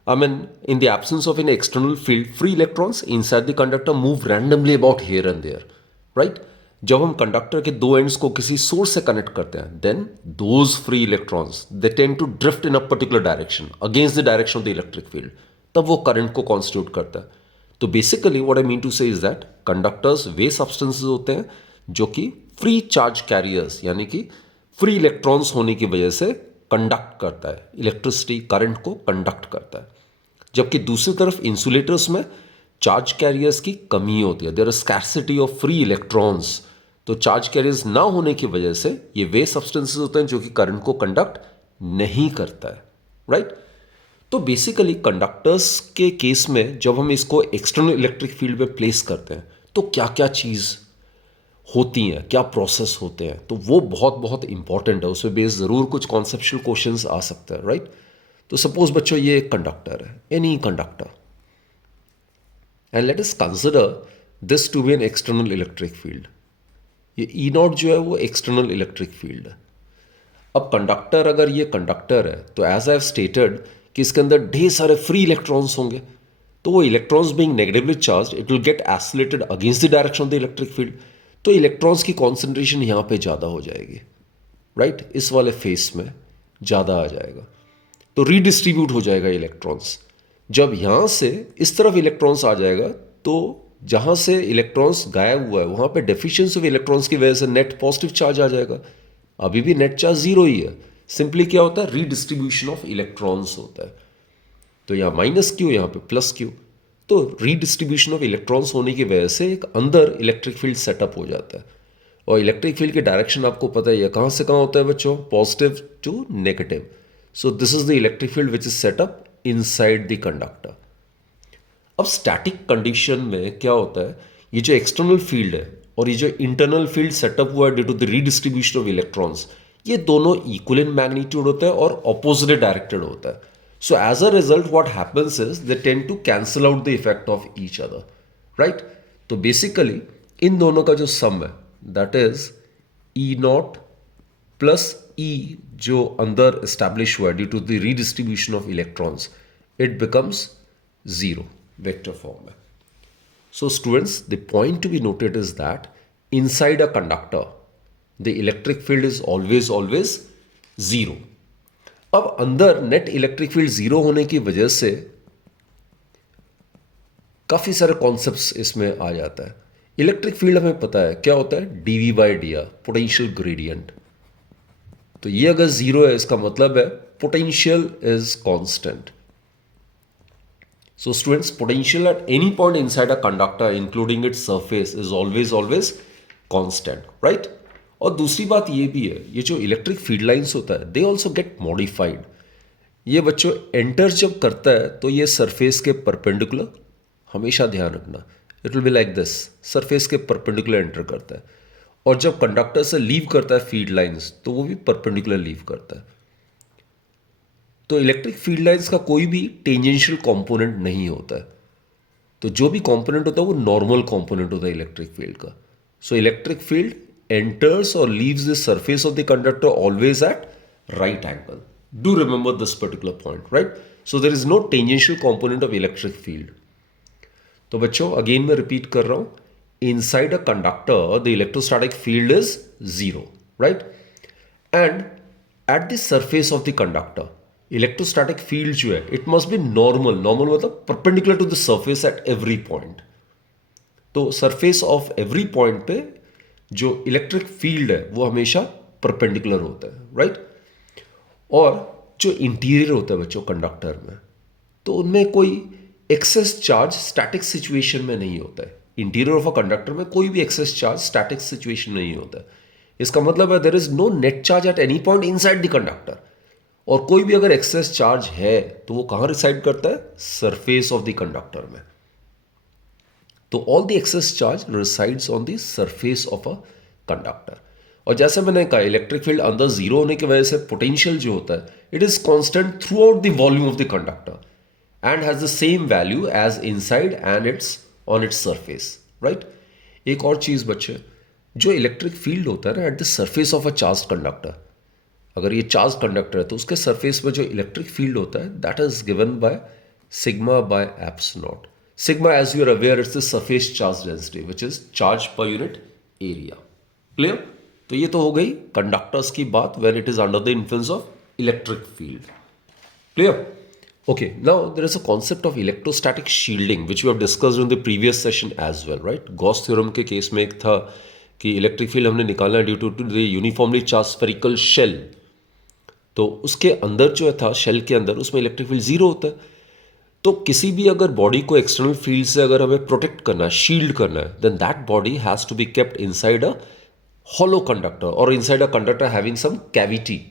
I mean in the absence of an external field, free electrons inside the conductor move randomly about here and there, right? जब हम कंडक्टर के दो एंड्स को किसी सोर्स से कनेक्ट करते हैं, then those free electrons they tend to drift in a particular direction against the direction of the electric field, तब वो करंट को कॉन्स्टिट्यूट करता है। तो basically what I mean to say is that conductors वे substances होते हैं जो कि फ्री चार्ज कैरियर्स यानी कि फ्री इलेक्ट्रॉन्स होने की वजह से कंडक्ट करता है, इलेक्ट्रिसिटी करंट को कंडक्ट करता है। जबकि दूसरी तरफ इंसुलेटर्स में चार्ज कैरियर्स की कमी होती है, there are scarcity of free electrons. तो चार्ज कैरियर्स ना होने की वजह से ये वे सब्सटेंसेस होते हैं जो कि करंट को कंडक्ट नहीं करता है, राइट? तो बेसिकली कंडक्टर्स के केस में जब हम इसको एक्सटर्नल इलेक्ट्रिक फील्ड में प्लेस करते हैं तो क्या क्या चीज़ होती हैं, क्या प्रोसेस होते हैं, तो वो बहुत बहुत इंपॉर्टेंट है। उसमें बेस ज़रूर कुछ कॉन्सेप्चुअल क्वेश्चंस आ सकते हैं, राइट? तो सपोज बच्चों ये एक कंडक्टर है, any conductor, and let us consider this to be an external electric field. ये ई नॉट जो है वो एक्सटर्नल इलेक्ट्रिक फील्ड है। अब कंडक्टर, अगर ये कंडक्टर है तो एज आई हैव स्टेटेड कि इसके अंदर ढेर सारे फ्री इलेक्ट्रॉन्स होंगे, तो वो electrons being negatively charge it will get accelerated against the direction of the electric field. तो इलेक्ट्रॉन्स की कॉन्सेंट्रेशन यहाँ पे ज़्यादा हो जाएगी, राइट? इस वाले फेस में ज़्यादा आ जाएगा, तो रीडिस्ट्रीब्यूट हो जाएगा इलेक्ट्रॉन्स। जब यहाँ से इस तरफ इलेक्ट्रॉन्स आ जाएगा तो जहाँ से इलेक्ट्रॉन्स गायब हुआ है वहाँ पे डेफिशिएंसी ऑफ इलेक्ट्रॉन्स की वजह से नेट पॉजिटिव चार्ज आ जाएगा। अभी भी नेट चार्ज जीरो ही है, सिंपली क्या होता है, रीडिस्ट्रीब्यूशन ऑफ इलेक्ट्रॉन्स होता है। तो यहाँ माइनस क्यू, यहाँ पे प्लस क्यू, तो रीडिस्ट्रीब्यूशन ऑफ इलेक्ट्रॉन्स होने की वजह से एक अंदर इलेक्ट्रिक फील्ड सेटअप हो जाता है। और इलेक्ट्रिक फील्ड की डायरेक्शन आपको पता ही है, कहाँ से कहाँ होता है बच्चों, positive to negative. So this is the electric field which is setup inside the conductor. अब स्टैटिक कंडीशन में क्या होता है, ये जो एक्सटर्नल फील्ड है और ये जो इंटरनल फील्ड सेटअप हुआ है due to the redistribution of electrons, ये दोनों इक्वल इन मैग्नीट्यूड होता है और ऑपोजिट डायरेक्टेड होता है। So as a result what happens is they tend to cancel out the effect of each other, right? तो बेसिकली इन दोनों का जो सम है that is E naught plus E जो अंदर एस्टैब्लिश हुआ है due to the redistribution of electrons, it becomes zero vector form में। So students, the point to be noted is that inside a conductor, the electric field is always zero. अब अंदर net electric field zero होने की वजह से काफी सारे concepts इसमें आ जाता है। इलेक्ट्रिक फील्ड हमें पता है क्या होता है, DV by D R, potential gradient. तो ये अगर जीरो है इसका मतलब है potential is constant. So students, potential at any point inside a conductor including its surface is always constant, right? और दूसरी बात ये भी है, ये जो इलेक्ट्रिक फील्ड लाइंस होता है दे ऑल्सो गेट मॉडिफाइड। ये बच्चों एंटर जब करता है तो ये सरफेस के परपेंडिकुलर, हमेशा ध्यान रखना, it will be like this, surface के परपेंडिकुलर एंटर करता है। और जब कंडक्टर से लीव करता है फील्ड लाइंस तो वो भी परपेंडिकुलर लीव करता है। तो इलेक्ट्रिक फील्ड लाइंस का कोई भी टेंजेंशियल कंपोनेंट नहीं होता है। तो जो भी कंपोनेंट होता है वो नॉर्मल कंपोनेंट होता है इलेक्ट्रिक फील्ड का। सो इलेक्ट्रिक फील्ड एंटर्स और leaves the surface of the conductor always at right angle. Do remember this particular point, right? So there is no tangential component of electric field. तो बच्चों again मैं repeat कर रहा हूं, inside a conductor the electrostatic field is zero, right? And at the surface of the conductor electrostatic field जो है it must be normal, normal मतलब perpendicular to the surface at every point. तो surface of every point पे जो electric field है वो हमेशा perpendicular होता है, राइट? और जो इंटीरियर होता है बच्चों कंडक्टर में, तो उनमें कोई एक्सेस चार्ज स्टैटिक सिचुएशन में नहीं होता है। इंटीरियर ऑफ अ कंडक्टर में कोई भी एक्सेस चार्ज स्टैटिक सिचुएशन में नहीं होता है। इसका मतलब है there is no net charge at any point inside the conductor. और कोई भी अगर एक्सेस चार्ज है तो वो कहां रिसाइड करता है, सरफेस ऑफ द कंडक्टर में। तो all the excess charge resides on the surface of a conductor. और जैसे मैंने कहा इलेक्ट्रिक फील्ड अंदर जीरो होने की वजह से पोटेंशियल जो होता है it is constant through out the volume of the conductor. and has the same value as inside and it's on its surface, right? एक और चीज बच्चे, जो इलेक्ट्रिक फील्ड होता है ना eight the surface of a charge conductor, अगर ये चार्ज कंडक्टर है तो उसके सरफेस में जो इलेक्ट्रिक फील्ड होता है that is given by sigma by eps naught. Sigma, as you are aware, it's the surface charge density which is charge per unit area. Clear? तो ये तो हो गई कंडक्टर्स की बात when it is under the influence of electric field. Clear? Okay, now there is a concept of electrostatic shielding which we have discussed in the previous session as well, right? Gauss theorem के case में एक था कि electric field हमने निकालना due to the uniformly charge spherical shell. तो उसके अंदर जो था शेल के अंदर उसमें इलेक्ट्रिक फील्ड जीरो होता है. तो किसी भी अगर बॉडी को एक्सटर्नल फील्ड से अगर हमें प्रोटेक्ट करना है, शील्ड करना है, then that body has to be kept inside a hollow conductor और inside a conductor having some cavity.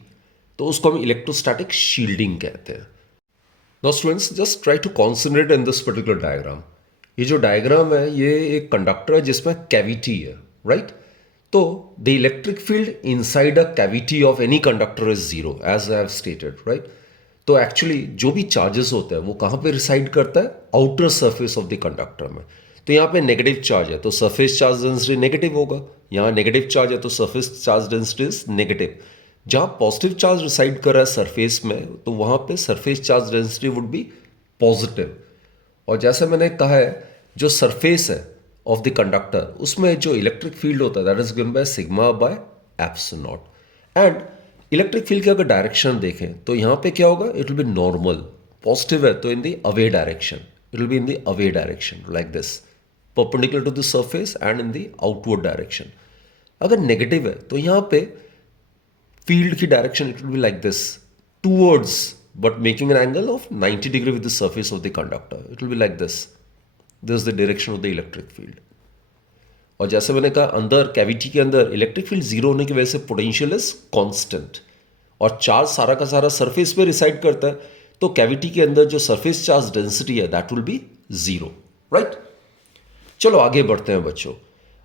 तो उसको हम इलेक्ट्रोस्टैटिक शील्डिंग कहते हैं. Now students, just try to concentrate in this particular diagram. ये जो डायग्राम है ये एक कंडक्टर है जिसमें कैविटी है, राइट? तो the electric field inside a cavity of any conductor is zero as I have stated, right? तो एक्चुअली जो भी चार्जेस होते हैं वो कहाँ पे रिसाइड करता है? Outer surface of the conductor में. तो यहाँ पे नेगेटिव चार्ज है तो सरफेस चार्ज डेंसिटी नेगेटिव होगा. यहाँ नेगेटिव चार्ज है तो surface charge density is negative. जहाँ पॉजिटिव चार्ज रिसाइड कर रहा है सरफेस में तो वहाँ पे surface charge density would be positive. और जैसे मैंने कहा है जो सरफेस है ऑफ द कंडक्टर उसमें जो इलेक्ट्रिक फील्ड होता है that is given by sigma by epsilon naught. And electric field की अगर डायरेक्शन देखें तो यहाँ पे क्या होगा? It will be normal. Positive है तो in the away direction, it will be in the away direction like this, perpendicular to the surface and in the outward direction. अगर नेगेटिव है तो यहाँ पे फील्ड की direction it will be like this, towards but making an angle of 90 degree with the surface of the conductor. It will be like this. This is the direction of the electric field. और जैसे मैंने कहा अंदर cavity के अंदर electric field zero होने की वजह से पोटेंशियल इज कांस्टेंट और चार्ज सारा का सारा सरफेस पे रिसाइड करता है. तो कैविटी के अंदर जो सरफेस चार्ज डेंसिटी है that will be zero, right? चलो आगे बढ़ते हैं बच्चों.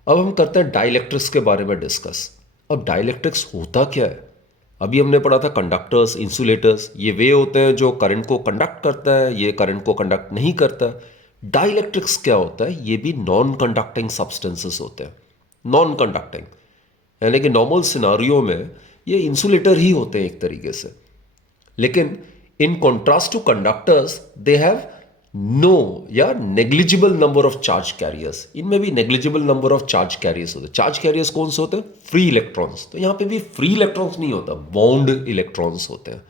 अब हम करते हैं डाइलेक्ट्रिक्स के बारे में डिस्कस. अब डाइलेक्ट्रिक्स होता क्या है? अभी हमने पढ़ा था कंडक्टर्स, इंसुलेटर्स, ये वे होते हैं जो करंट को कंडक्ट करता है, ये करंट को कंडक्ट नहीं करता. डाइलेक्ट्रिक्स क्या होता है? ये भी नॉन कंडक्टिंग सब्सटेंसेस होते हैं. नॉन कंडक्टिंग यानी कि नॉर्मल सिनारियो में ये इंसुलेटर ही होते हैं एक तरीके से. लेकिन in contrast to conductors they have no या negligible number of charge carriers. इनमें भी negligible number of charge carriers होते हैं. चार्ज कैरियर्स कौन से होते हैं? Free electrons. तो यहाँ पे भी फ्री इलेक्ट्रॉन्स नहीं होता, बाउंड इलेक्ट्रॉन्स होते हैं,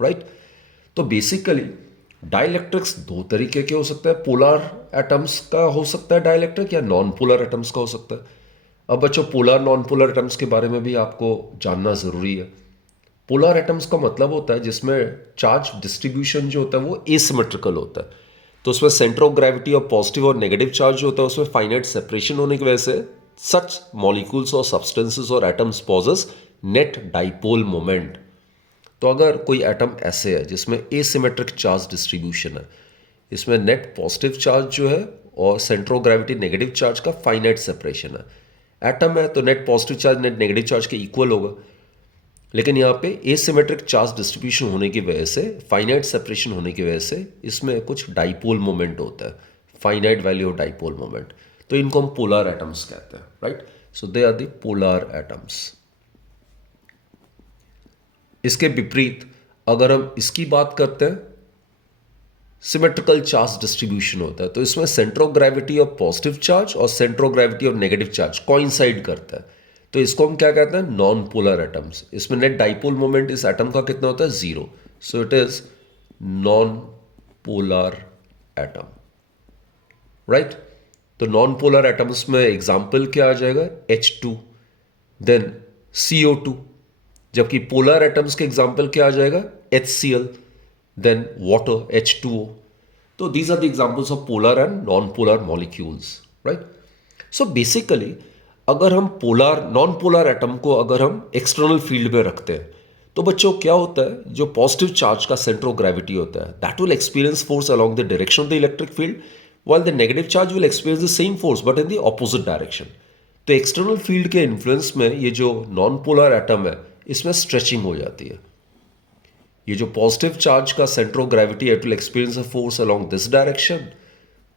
राइट? तो बेसिकली डाइलेक्ट्रिक्स दो तरीके के हो सकते हैं. पोलर एटम्स का हो सकता है डाइलेक्ट्रिक या नॉन पोलर एटम्स का हो सकता है. अब बच्चों पोलर नॉन पोलर एटम्स के बारे में भी आपको जानना ज़रूरी है. पोलर एटम्स का मतलब होता है जिसमें चार्ज डिस्ट्रीब्यूशन जो होता है वो एसिमेट्रिकल होता है. तो उसमें सेंटर ऑफ ग्रेविटी और पॉजिटिव और नेगेटिव चार्ज जो होता है उसमें फाइनाइट सेपरेशन होने की वजह से सच मॉलिक्यूल्स और सब्सटेंसेस और atoms possess net dipole moment. तो अगर कोई एटम ऐसे है जिसमें एसिमेट्रिक चार्ज डिस्ट्रीब्यूशन है, इसमें नेट पॉजिटिव चार्ज जो है और centre of gravity negative charge का फाइनाइट सेपरेशन है. एटम है तो net positive charge net negative charge के इक्वल होगा. लेकिन यहाँ पे एसिमेट्रिक चार्ज डिस्ट्रीब्यूशन होने की वजह से, फाइनाइट सेपरेशन होने की वजह से इसमें कुछ डाइपोल मोमेंट होता है, finite value of dipole moment. तो इनको हम पोलर एटम्स कहते हैं, right? So they are the polar atoms. इसके विपरीत अगर हम इसकी बात करते हैं, सिमेट्रिकल चार्ज डिस्ट्रीब्यूशन होता है. तो इसमें centre of gravity of positive charge और centre of gravity of negative charge coincide करता है. तो इसको हम क्या कहते हैं? Non polar atoms. इसमें नेट डाइपोल मोमेंट इस एटम का कितना होता है? Zero. So it is non polar atom, right? तो नॉन पोलर एटम्स में एग्जाम्पल क्या आ जाएगा? H2, then CO2. जबकि पोलर एटम्स के एग्जाम्पल क्या आ जाएगा? HCl, then water H2O. तो these are the examples of polar and non polar molecules, right? So basically अगर हम पोलर नॉन पोलर एटम को अगर हम एक्सटर्नल फील्ड में रखते हैं तो बच्चों क्या होता है? जो पॉजिटिव चार्ज का सेंटर ऑफ ग्रेविटी होता है that will experience force along the direction of the electric field, while the negative charge will experience the same force but in the opposite direction. तो एक्सटर्नल फील्ड के influence में ये जो non polar atom है इसमें stretching हो जाती है. ये जो पॉजिटिव चार्ज का centre of gravity it will experience a force along this direction,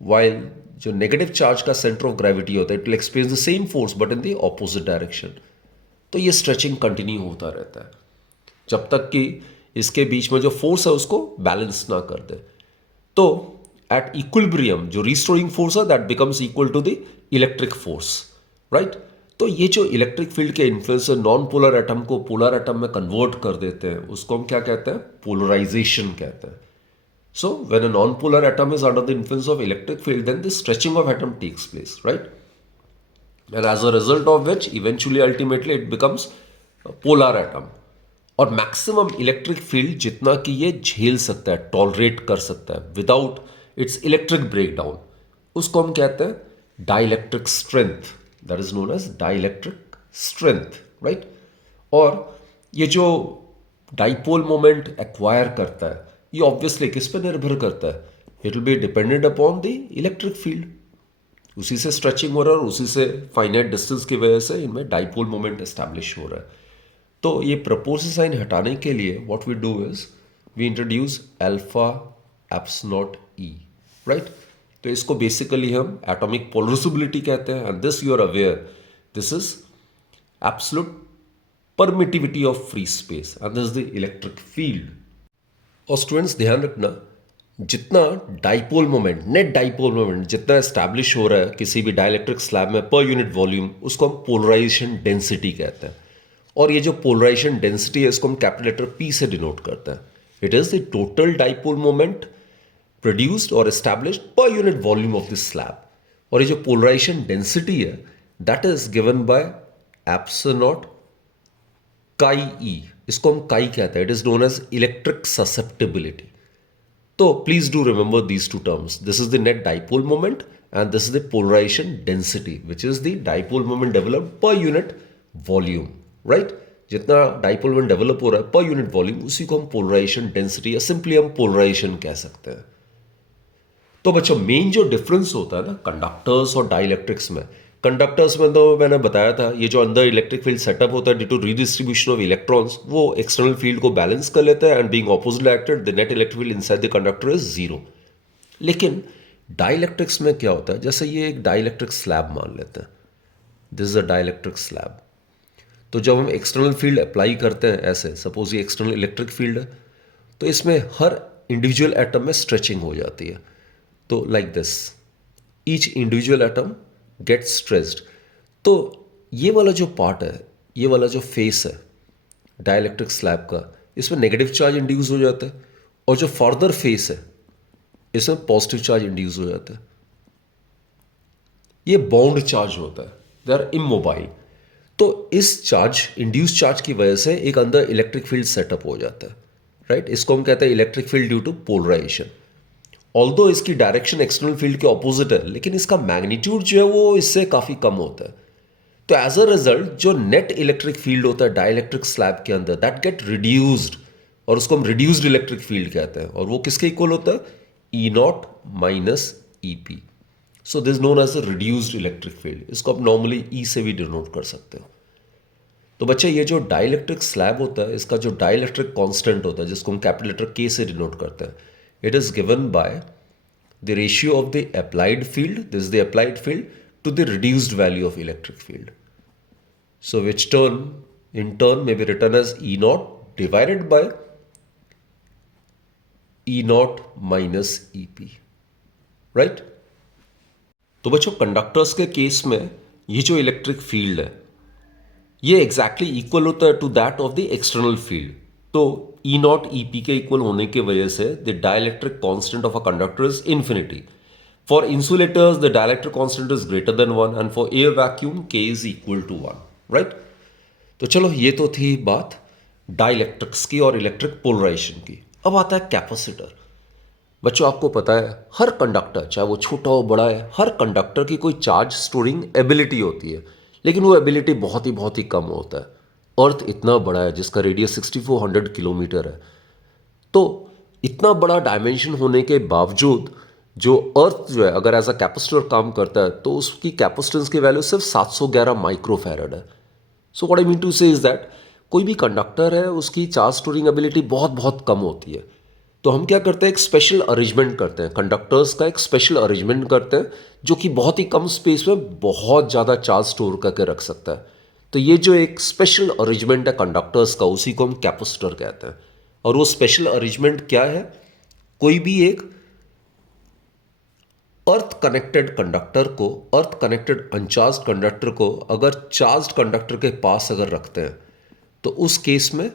while जो नेगेटिव चार्ज का सेंटर ऑफ ग्रेविटी होता है it will experience the same force but in the opposite direction. तो ये स्ट्रेचिंग कंटिन्यू होता रहता है जब तक कि इसके बीच में जो फोर्स है उसको बैलेंस ना कर दे। तो एट इक्विलिब्रियम जो रिस्टोरिंग फोर्स है that becomes equal to the electric force, right. तो ये जो इलेक्ट्रिक फील्ड के इन्फ्लुएंस नॉन पोलर एटम को पोलर एटम में कन्वर्ट कर देते हैं उसको हम क्या कहते हैं, पोलराइजेशन कहते हैं। So when a non-polar atom is under the influence of electric field, then the stretching of atom takes place, right? And as a result of which, eventually, ultimately, it becomes a polar atom. और maximum electric field जितना कि ये झेल सकता है, tolerate कर सकता है विदाउट इट्स इलेक्ट्रिक ब्रेकडाउन, उसको हम कहते हैं dielectric strength, that is known as dielectric strength, right. और ये जो डाइपोल मोमेंट एक्वायर करता है ये ऑब्वियसली किस पे निर्भर करता है, it will be dependent upon the electric field. उसी से स्ट्रेचिंग हो रहा है और उसी से फाइनाइट डिस्टेंस की वजह से इनमें डाइपोल मोमेंट एस्टैब्लिश हो रहा है। तो ये प्रपोजल साइन हटाने के लिए what we do is we introduce alpha epsilon E, right. तो इसको बेसिकली हम एटॉमिक पोलराइजेबिलिटी कहते हैं and this you are aware this is absolute permittivity of free space and this the electric field. और students ध्यान रखना जितना dipole moment net dipole moment जितना एस्टैब्लिश हो रहा है किसी भी डाइलेक्ट्रिक स्लैब में पर यूनिट वॉल्यूम उसको हम पोलराइजेशन डेंसिटी कहते हैं। और ये जो पोलराइजेशन डेंसिटी है इसको हम कैपिटल लेटर पी से डिनोट करते हैं। It is the total dipole moment produced और established per unit volume of this slab. और ये जो पोलराइजेशन डेंसिटी है that is given by epsilon chi E, इसको हम काई कहते हैं। It is known as electric susceptibility. तो please do remember these two terms, this is the net dipole moment and this is the polarisation density which is the dipole moment developed पर unit volume, right. जितना dipole moment develop हो रहा है पर unit volume उसी को हम polarisation density या सिंपली हम पोलराइजेशन कह सकते हैं। तो बच्चों मेन जो डिफरेंस होता है ना कंडक्टर्स और डाइलेक्ट्रिक्स में, कंडक्टर्स में तो मैंने बताया था ये जो अंदर इलेक्ट्रिक फील्ड सेटअप होता है due to redistribution of electrons वो एक्सटर्नल फील्ड को बैलेंस कर लेता है and being opposite acted the net electric field inside the conductor is zero. लेकिन डाइलेक्ट्रिक्स में क्या होता है, जैसे ये एक डाइलेक्ट्रिक स्लैब मान लेते हैं, this is a dielectric slab. तो जब हम एक्सटर्नल फील्ड अप्लाई करते हैं ऐसे, सपोज ये एक्सटर्नल इलेक्ट्रिक फील्ड है तो इसमें हर इंडिविजुअल एटम में स्ट्रेचिंग हो जाती है। तो like this each individual atom gate stressed. तो ये वाला जो पार्ट है, ये वाला जो फेस है डाइलेक्ट्रिक स्लैब का, इसमें नेगेटिव चार्ज इंड्यूस हो जाता है और जो फर्दर फेस है इसमें पॉजिटिव चार्ज इंड्यूस हो जाता है। ये बाउंड चार्ज होता है, दे आर इमोबाइल। तो इस चार्ज इंड्यूस चार्ज की वजह से एक अंदर इलेक्ट्रिक फील्ड सेटअप हो जाता है, राइट। इसको हम कहते हैं electric field due to polarization. Although इसकी डायरेक्शन एक्सटर्नल फील्ड के ऑपोजिट है लेकिन इसका मैग्नीट्यूड जो है वो इससे काफ़ी कम होता है। तो एज अ रिजल्ट जो नेट इलेक्ट्रिक फील्ड होता है डाइलेक्ट्रिक स्लैब के अंदर दैट गेट रिड्यूस्ड और उसको हम रिड्यूस्ड इलेक्ट्रिक फील्ड कहते हैं और वो किसके इक्वल होता है, E naught minus E P. So this known as a reduced electric field. इसको आप नॉर्मली ई से भी डिनोट कर सकते हो। तो बच्चे ये जो डाइलेक्ट्रिक स्लैब होता है इसका जो डाइलेक्ट्रिक कांस्टेंट होता है जिसको हम कैपिटल लेटर के से डिनोट करते हैं, it is given by the ratio of the applied field, this is the applied field, to the reduced value of electric field. So which term in turn may be written as E naught divided by E naught minus EP, right? तो बच्चों conductors के case में ये जो electric field है ये exactly equal होता है to that of the external field. तो ई नॉट ई पी के इक्वल होने की वजह से the dielectric constant of a conductor is infinity. For insulators the dielectric constant is greater than 1 and for air vacuum K is equal to 1, right. तो चलो ये तो थी बात डाइलेक्ट्रिक्स की और इलेक्ट्रिक पोलराइजेशन की। अब आता है कैपेसिटर। बच्चों आपको पता है हर कंडक्टर चाहे वो छोटा हो बड़ा है, हर कंडक्टर की कोई चार्ज स्टोरिंग एबिलिटी होती है लेकिन वो एबिलिटी बहुत ही कम होता है। अर्थ इतना बड़ा है जिसका रेडियस 6400 किलोमीटर है। तो इतना बड़ा डायमेंशन होने के बावजूद जो अर्थ जो है अगर एज अ कैपेसिटर काम करता है तो उसकी कैपेसिटेंस की वैल्यू सिर्फ 711 माइक्रोफैरड है। So what I mean to say is that कोई भी कंडक्टर है उसकी चार्ज स्टोरिंग एबिलिटी बहुत बहुत कम होती है, तो हम क्या करते हैं, एक स्पेशल अरेंजमेंट करते हैं, कंडक्टर्स का एक स्पेशल अरेंजमेंट करते हैं जो कि बहुत ही कम स्पेस में बहुत ज़्यादा चार्ज स्टोर करके रख सकता है। तो ये जो एक स्पेशल अरेंजमेंट है कंडक्टर्स का, उसी को हम कैपेसिटर कहते हैं। और वो स्पेशल अरेंजमेंट क्या है, कोई भी एक अर्थ कनेक्टेड कंडक्टर को, अर्थ कनेक्टेड अनचार्ज कंडक्टर को अगर चार्ज कंडक्टर के पास अगर रखते हैं तो उस केस में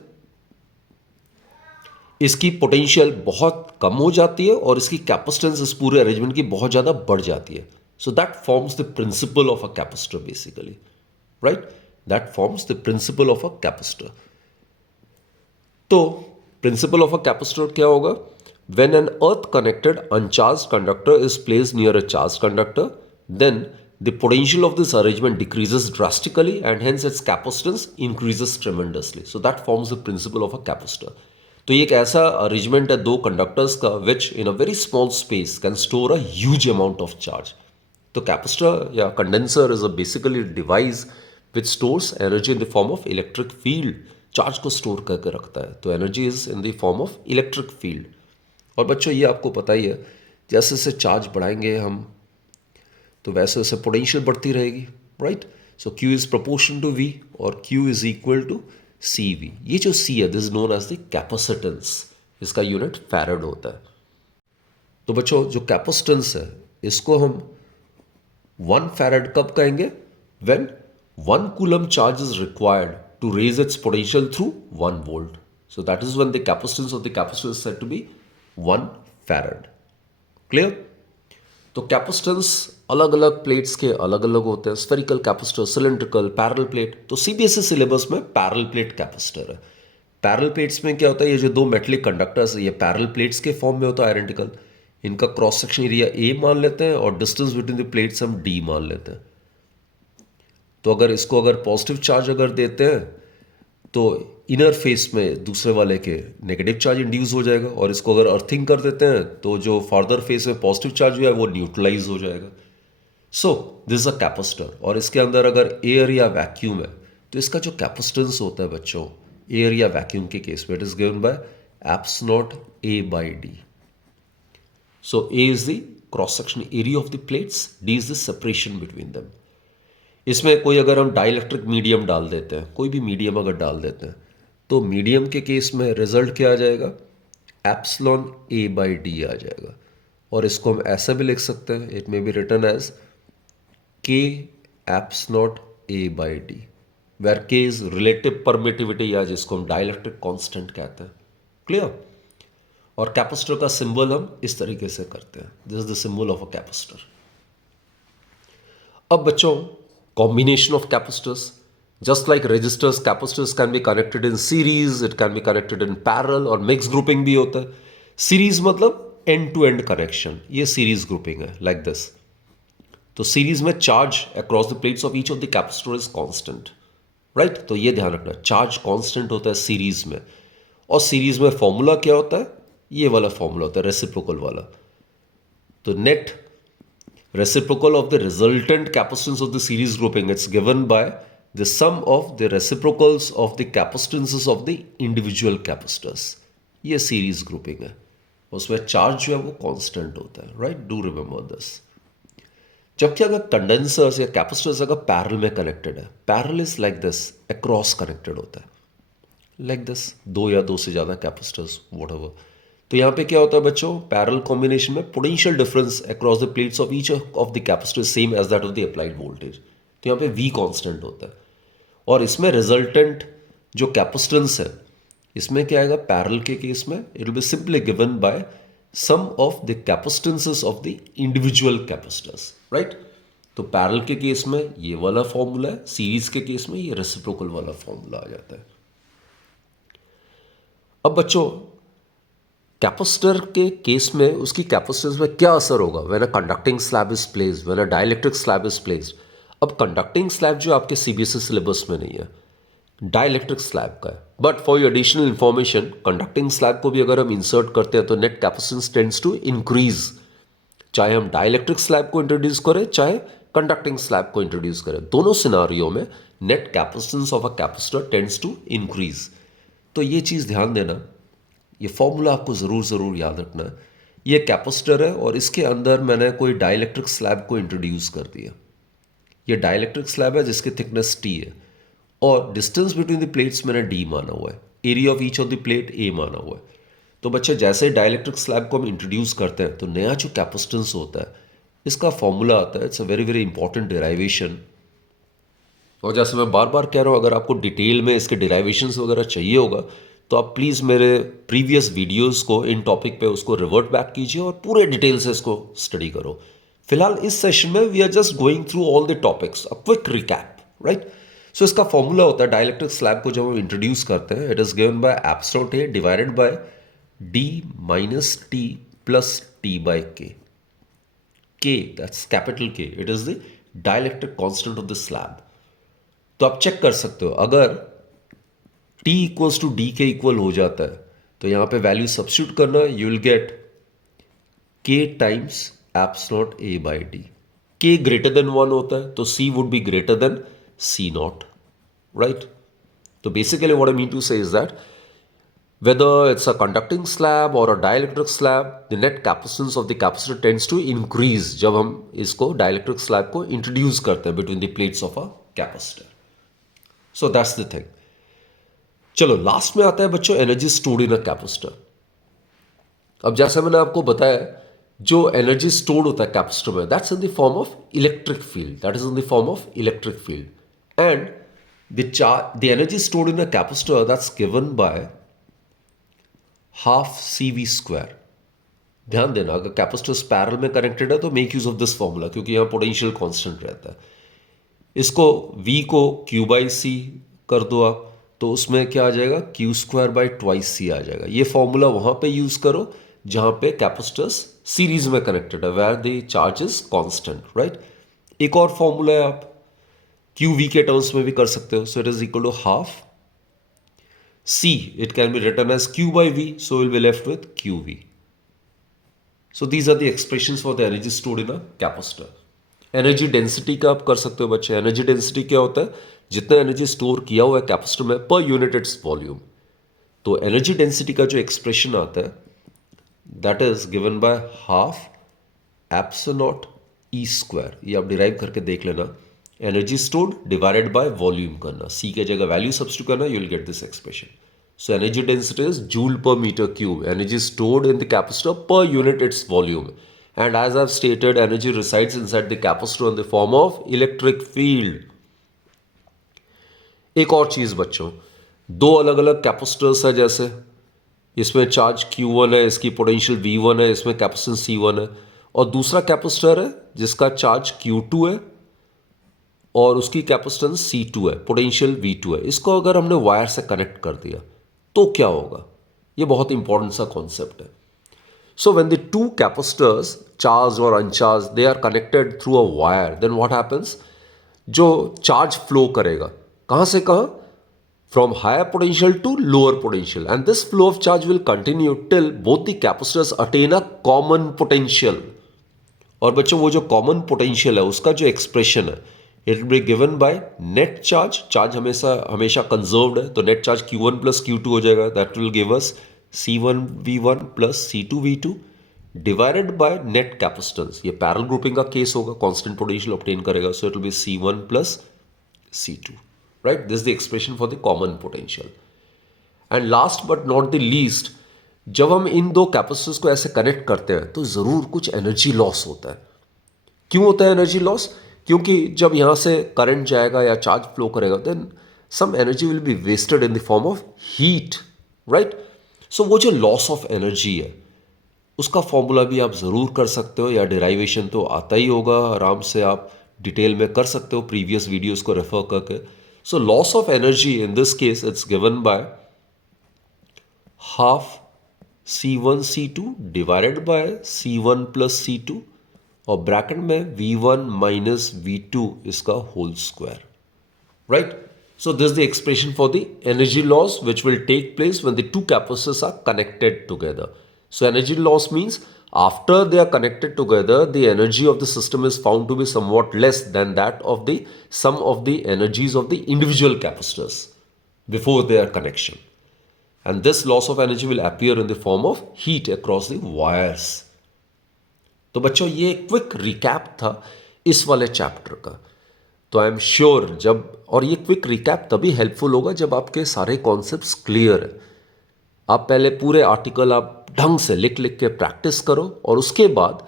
इसकी पोटेंशियल बहुत कम हो जाती है और इसकी कैपेसिटेंस इस पूरे अरेंजमेंट की बहुत ज़्यादा बढ़ जाती है। So that forms the principle of a capacitor basically, right, that forms the principle of a capacitor. तो प्रिंसिपल ऑफ अ कैपेसिटर क्या होगा, when an earth connected uncharged conductor is placed near a charged conductor, then the potential of this arrangement decreases drastically and hence its capacitance increases tremendously. So that forms the principle of a capacitor. तो ये एक ऐसा arrangement है दो conductors का which in a very small space can store a huge amount of charge. तो capacitor या condenser is a basically device which stores energy in the form of electric field, charge को store करके रखता है। तो energy is in the form of electric field. और बच्चों ये आपको पता ही है, जैसे जैसे चार्ज बढ़ाएंगे हम तो वैसे वैसे पोटेंशियल बढ़ती रहेगी, right. So Q is proportion to V और Q is equal to CV। ये जो C है this is known as the capacitance, इसका यूनिट फैराड होता है। तो बच्चों जो कैपेसिटेंस है इसको हम 1 फैराड कब कहेंगे, when 1 coulomb charge is required to raise its potential through 1 volt. So that is when the capacitance of the capacitor is said to be 1 farad. Clear. तो कैपेसिटेंस अलग अलग प्लेट्स के अलग अलग होते हैं, spherical capacitor, cylindrical, parallel plate. तो CBSE syllabus में पैरेलल प्लेट कैपेसिटर है। पैरेलल प्लेट्स में क्या होता है, ये जो दो मेटलिक कंडक्टर्स है ये पैरेलल प्लेट्स के फॉर्म में होता है आइडेंटिकल। इनका क्रॉस सेक्शन एरिया ए मान लेते हैं और डिस्टेंस बिटवीन द प्लेट्स हम डी मान लेते हैं। तो अगर इसको अगर पॉजिटिव चार्ज अगर देते हैं तो इनर फेस में दूसरे वाले के नेगेटिव चार्ज इंड्यूस हो जाएगा, और इसको अगर अर्थिंग कर देते हैं तो जो फार्दर फेस में पॉजिटिव चार्ज हुआ है वो न्यूट्रलाइज हो जाएगा। सो दिस इज अ कैपेसिटर। और इसके अंदर अगर एयर या वैक्यूम है तो इसका जो कैपेसिटेंस होता है बच्चों, एयर या वैक्यूम के केस में it is given bye eps naught A by D. So A is the cross section area of the plates, D is the separation between them. इसमें कोई अगर हम डाइलेक्ट्रिक मीडियम डाल देते हैं, कोई भी मीडियम अगर डाल देते हैं तो मीडियम के केस में रिजल्ट क्या आ जाएगा, एप्सिलॉन ए बाई डी आ जाएगा। और इसको हम ऐसा भी लिख सकते हैं, it may be written as K eps naught A by D, where K is relative permittivity या जिसको हम डाइलेक्ट्रिक कांस्टेंट कहते हैं। क्लियर। और कैपेसिटर का सिंबल हम इस तरीके से करते हैं, this is the symbol of a capacitor. अब बच्चों combination of capacitors, just like resistors, capacitors can be connected in series, it can be connected in parallel और mixed grouping भी होता है। सीरीज मतलब एंड टू एंड कनेक्शन, ये series grouping है like this. तो सीरीज में charge across the plates of each of the capacitor is constant, right. तो ये ध्यान रखना, चार्ज कांस्टेंट होता है सीरीज में। और सीरीज में फॉर्मूला क्या होता है, ये वाला फॉर्मूला होता है रेसिप्रोकल वाला। तो net reciprocal of the resultant capacitance of the series grouping, it's given by the sum of the reciprocals of the capacitances of the individual capacitors। ये series grouping है, उसमें चार्ज जो है वो कांस्टेंट होता है, राइट, डू रिमेंबर दिस। जबकि अगर कंडेंसर्स या कैपेसिटर्स अगर पैरेलल में कनेक्टेड है, parallel is like this, across connected होता है लाइक दिस, दो या दो से ज़्यादा कैपेसिटर्स व्हाटएवर। तो यहाँ पे क्या होता है बच्चों, पैरेलल कॉम्बिनेशन में potential difference across the plates of each of the capacitor same as that of the applied voltage. तो यहाँ पे V कांस्टेंट होता है। और इसमें रिजल्टेंट जो कैपेसिटेंस है इसमें क्या आएगा, पैरेलल के केस में it will be simply given by sum of the capacitances of the individual capacitors, right. तो पैरेलल के केस में ये वाला फॉर्मूला है, सीरीज के केस में ये रेसिप्रोकल वाला फॉर्मूला आ जाता है। अब बच्चों कैपेसिटर के केस में उसकी कैपेसिटेंस में क्या असर होगा, when a conducting slab is placed, when a dielectric slab is placed. अब कंडक्टिंग स्लैब जो आपके सीबीएसई सिलेबस में नहीं है, डाइलेक्ट्रिक स्लैब का है। But for your additional information, conducting slab को भी अगर हम इंसर्ट करते हैं तो net capacitance tends to increase, चाहे हम डाइलेक्ट्रिक स्लैब को इंट्रोड्यूस करें चाहे कंडक्टिंग स्लैब को इंट्रोड्यूस करें, दोनों सिनारियों में net capacitance of a capacitor tends to increase. तो ये चीज़ ध्यान देना, ये फॉर्मूला आपको ज़रूर याद रखना है। ये कैपेसिटर है और इसके अंदर मैंने कोई डाइलेक्ट्रिक स्लैब को इंट्रोड्यूस कर दिया। ये डाइलेक्ट्रिक स्लैब है जिसकी थिकनेस टी है और डिस्टेंस बिटवीन द प्लेट्स मैंने डी माना हुआ है, area of each of the plate A माना हुआ है। तो बच्चे जैसे डाइलेक्ट्रिक स्लैब को हम इंट्रोड्यूस करते हैं तो नया जो कैपेसिटेंस होता है इसका फॉर्मूला आता है, it's a very very important derivation. और जैसे मैं बार बार कह रहा हूँ, अगर आपको डिटेल में इसके डिराइवेशंस वगैरह चाहिए होगा तो आप प्लीज़ मेरे प्रीवियस वीडियोस को इन टॉपिक पे उसको रिवर्ट बैक कीजिए और पूरे डिटेल से इसको स्टडी करो। फिलहाल इस सेशन में we are just going through all the topics, a quick recap, right. So इसका फॉर्मूला होता है डाइलेक्ट्रिक स्लैब को जब हम इंट्रोड्यूस करते हैं, it is given by epsilon A divided by D minus T plus T by K. K, that's capital K, it is the dielectric constant of the slab. तो आप check कर सकते हो, अगर T इक्वल्स टू डी के equal हो जाता है तो यहां पे वैल्यू सब्स्टिट्यूट करना, you will get K times epsilon A by D. K greater than 1 होता है तो C would be greater than C naught, right. तो basically what I mean to say is that whether it's a conducting slab or a dielectric slab, the net capacitance of the capacitor tends to increase जब हम इसको dielectric slab को introduce करते हैं between the plates of a capacitor. So that's the thing. चलो last में आता है बच्चों energy stored in a capacitor. अब जैसे मैंने आपको बताया, जो एनर्जी स्टोर्ड होता है कैपेसिटर में, that's in the form of electric field, that is in the form of electric field. And the energy stored in a capacitor that's given by half C V square. ध्यान देना, अगर capacitors parallel में connected है तो make use of this formula, क्योंकि यहां potential constant रहता है। इसको V को Q बाई सी कर दो आप, तो उसमें क्या आ जाएगा, Q square by twice C आ जाएगा। ये फॉर्मूला वहां पे यूज करो जहां पे कैपेसिटर्स सीरीज में कनेक्टेड है, where the charge is constant, right. एक और फॉर्मूला है, आप क्यू वी के टर्म्स में भी कर सकते हो। So it is equal to half C, it can be written as Q by V, so we'll be left with QV. So these are the expressions for the energy stored in a capacitor. Energy density का आप कर सकते हो बच्चे। Energy density क्या होता है, जितना एनर्जी स्टोर किया हुआ है कैपेसिटर में पर यूनिट इट्स वॉल्यूम। तो एनर्जी डेंसिटी का जो एक्सप्रेशन आता है that is given by half epsilon E square. ये आप डिराइव करके देख लेना, energy stored divided by volume करना, सी के जगह वैल्यू सब्स्टिट्यूट करना, you will get this expression. So energy density is joule per metre cube, energy stored in the capacitor per unit its volume. And as I have stated, energy resides inside the capacitor in the form of electric field. एक और चीज बच्चों, दो अलग अलग capacitors है, जैसे इसमें चार्ज Q1 है, इसकी पोटेंशियल V1 है, इसमें कैपेसिटेंस C1 है, और दूसरा कैपेसिटर है जिसका चार्ज Q2 है और उसकी कैपेसिटेंस C2 है, पोटेंशियल V2 है। इसको अगर हमने वायर से कनेक्ट कर दिया तो क्या होगा, ये बहुत इंपॉर्टेंट सा कॉन्सेप्ट है। So when the two capacitors, charge और uncharged, they are connected through a wire, then what happens, जो चार्ज फ्लो करेगा कहां से कहां, from higher potential to lower potential, and this flow of charge will continue till both the capacitors attain a common potential. और बच्चों वो जो common potential है उसका जो एक्सप्रेशन है, it will B given by net charge. Charge हमेशा conserved है, तो net charge Q1 plus Q2 हो जाएगा, that will give us C1V1 plus C2V2 divided by net capacitance. ये पैरेलल ग्रुपिंग का केस होगा, कांस्टेंट पोटेंशियल ऑब्टेन करेगा, सो it will B C1 plus C2, right. This is the expression for the common potential. And last but not the least, जब हम इन दो capacitors को ऐसे connect करते हैं तो जरूर कुछ एनर्जी लॉस होता है। क्यों होता है एनर्जी लॉस, क्योंकि जब यहां से करंट जाएगा या चार्ज फ्लो करेगा, then some energy will be wasted in the form of heat, right. So वो जो लॉस ऑफ एनर्जी है उसका फॉर्मूला भी आप जरूर कर सकते हो, या डिराइवेशन तो आता ही होगा, आराम से आप डिटेल में कर सकते हो प्रीवियस वीडियोस को रेफर करके। So loss of energy in this case it's given by half C1 C2 divided by C1 plus C2 और ब्रैकेट में V1 माइनस V2 इसका whole square, right. So this the expression for the energy loss which will take place when the two capacitors are connected together. So energy loss means After they are connected together, the energy of the system is found to be somewhat less than that of the sum of the energies of the individual capacitors before their connection. And this loss of energy will appear in the form of heat across the wires. तो बच्चों ये quick recap था इस वाले chapter का. तो I am sure जब, और ये क्विक रिकैप तभी हेल्पफुल होगा जब आपके सारे कॉन्सेप्ट्स क्लियर है. आप पहले पूरे आर्टिकल आप ढंग से लिख लिख के प्रैक्टिस करो और उसके बाद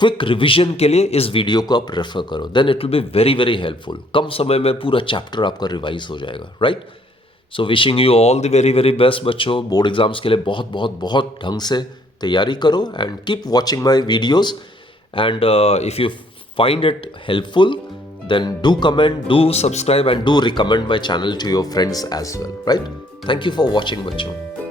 क्विक रिवीजन के लिए इस वीडियो को आप रेफर करो. Then it will be very very helpful. कम समय में पूरा चैप्टर आपका रिवाइज हो जाएगा. Right. So wishing you all the very very best बच्चों. बोर्ड एग्जाम्स के लिए बहुत बहुत बहुत ढंग से तैयारी करो and keep watching my videos. And if you find it helpful, then do comment, do subscribe and do recommend my channel to your friends as well. Right. Thank you for watching बच्चों.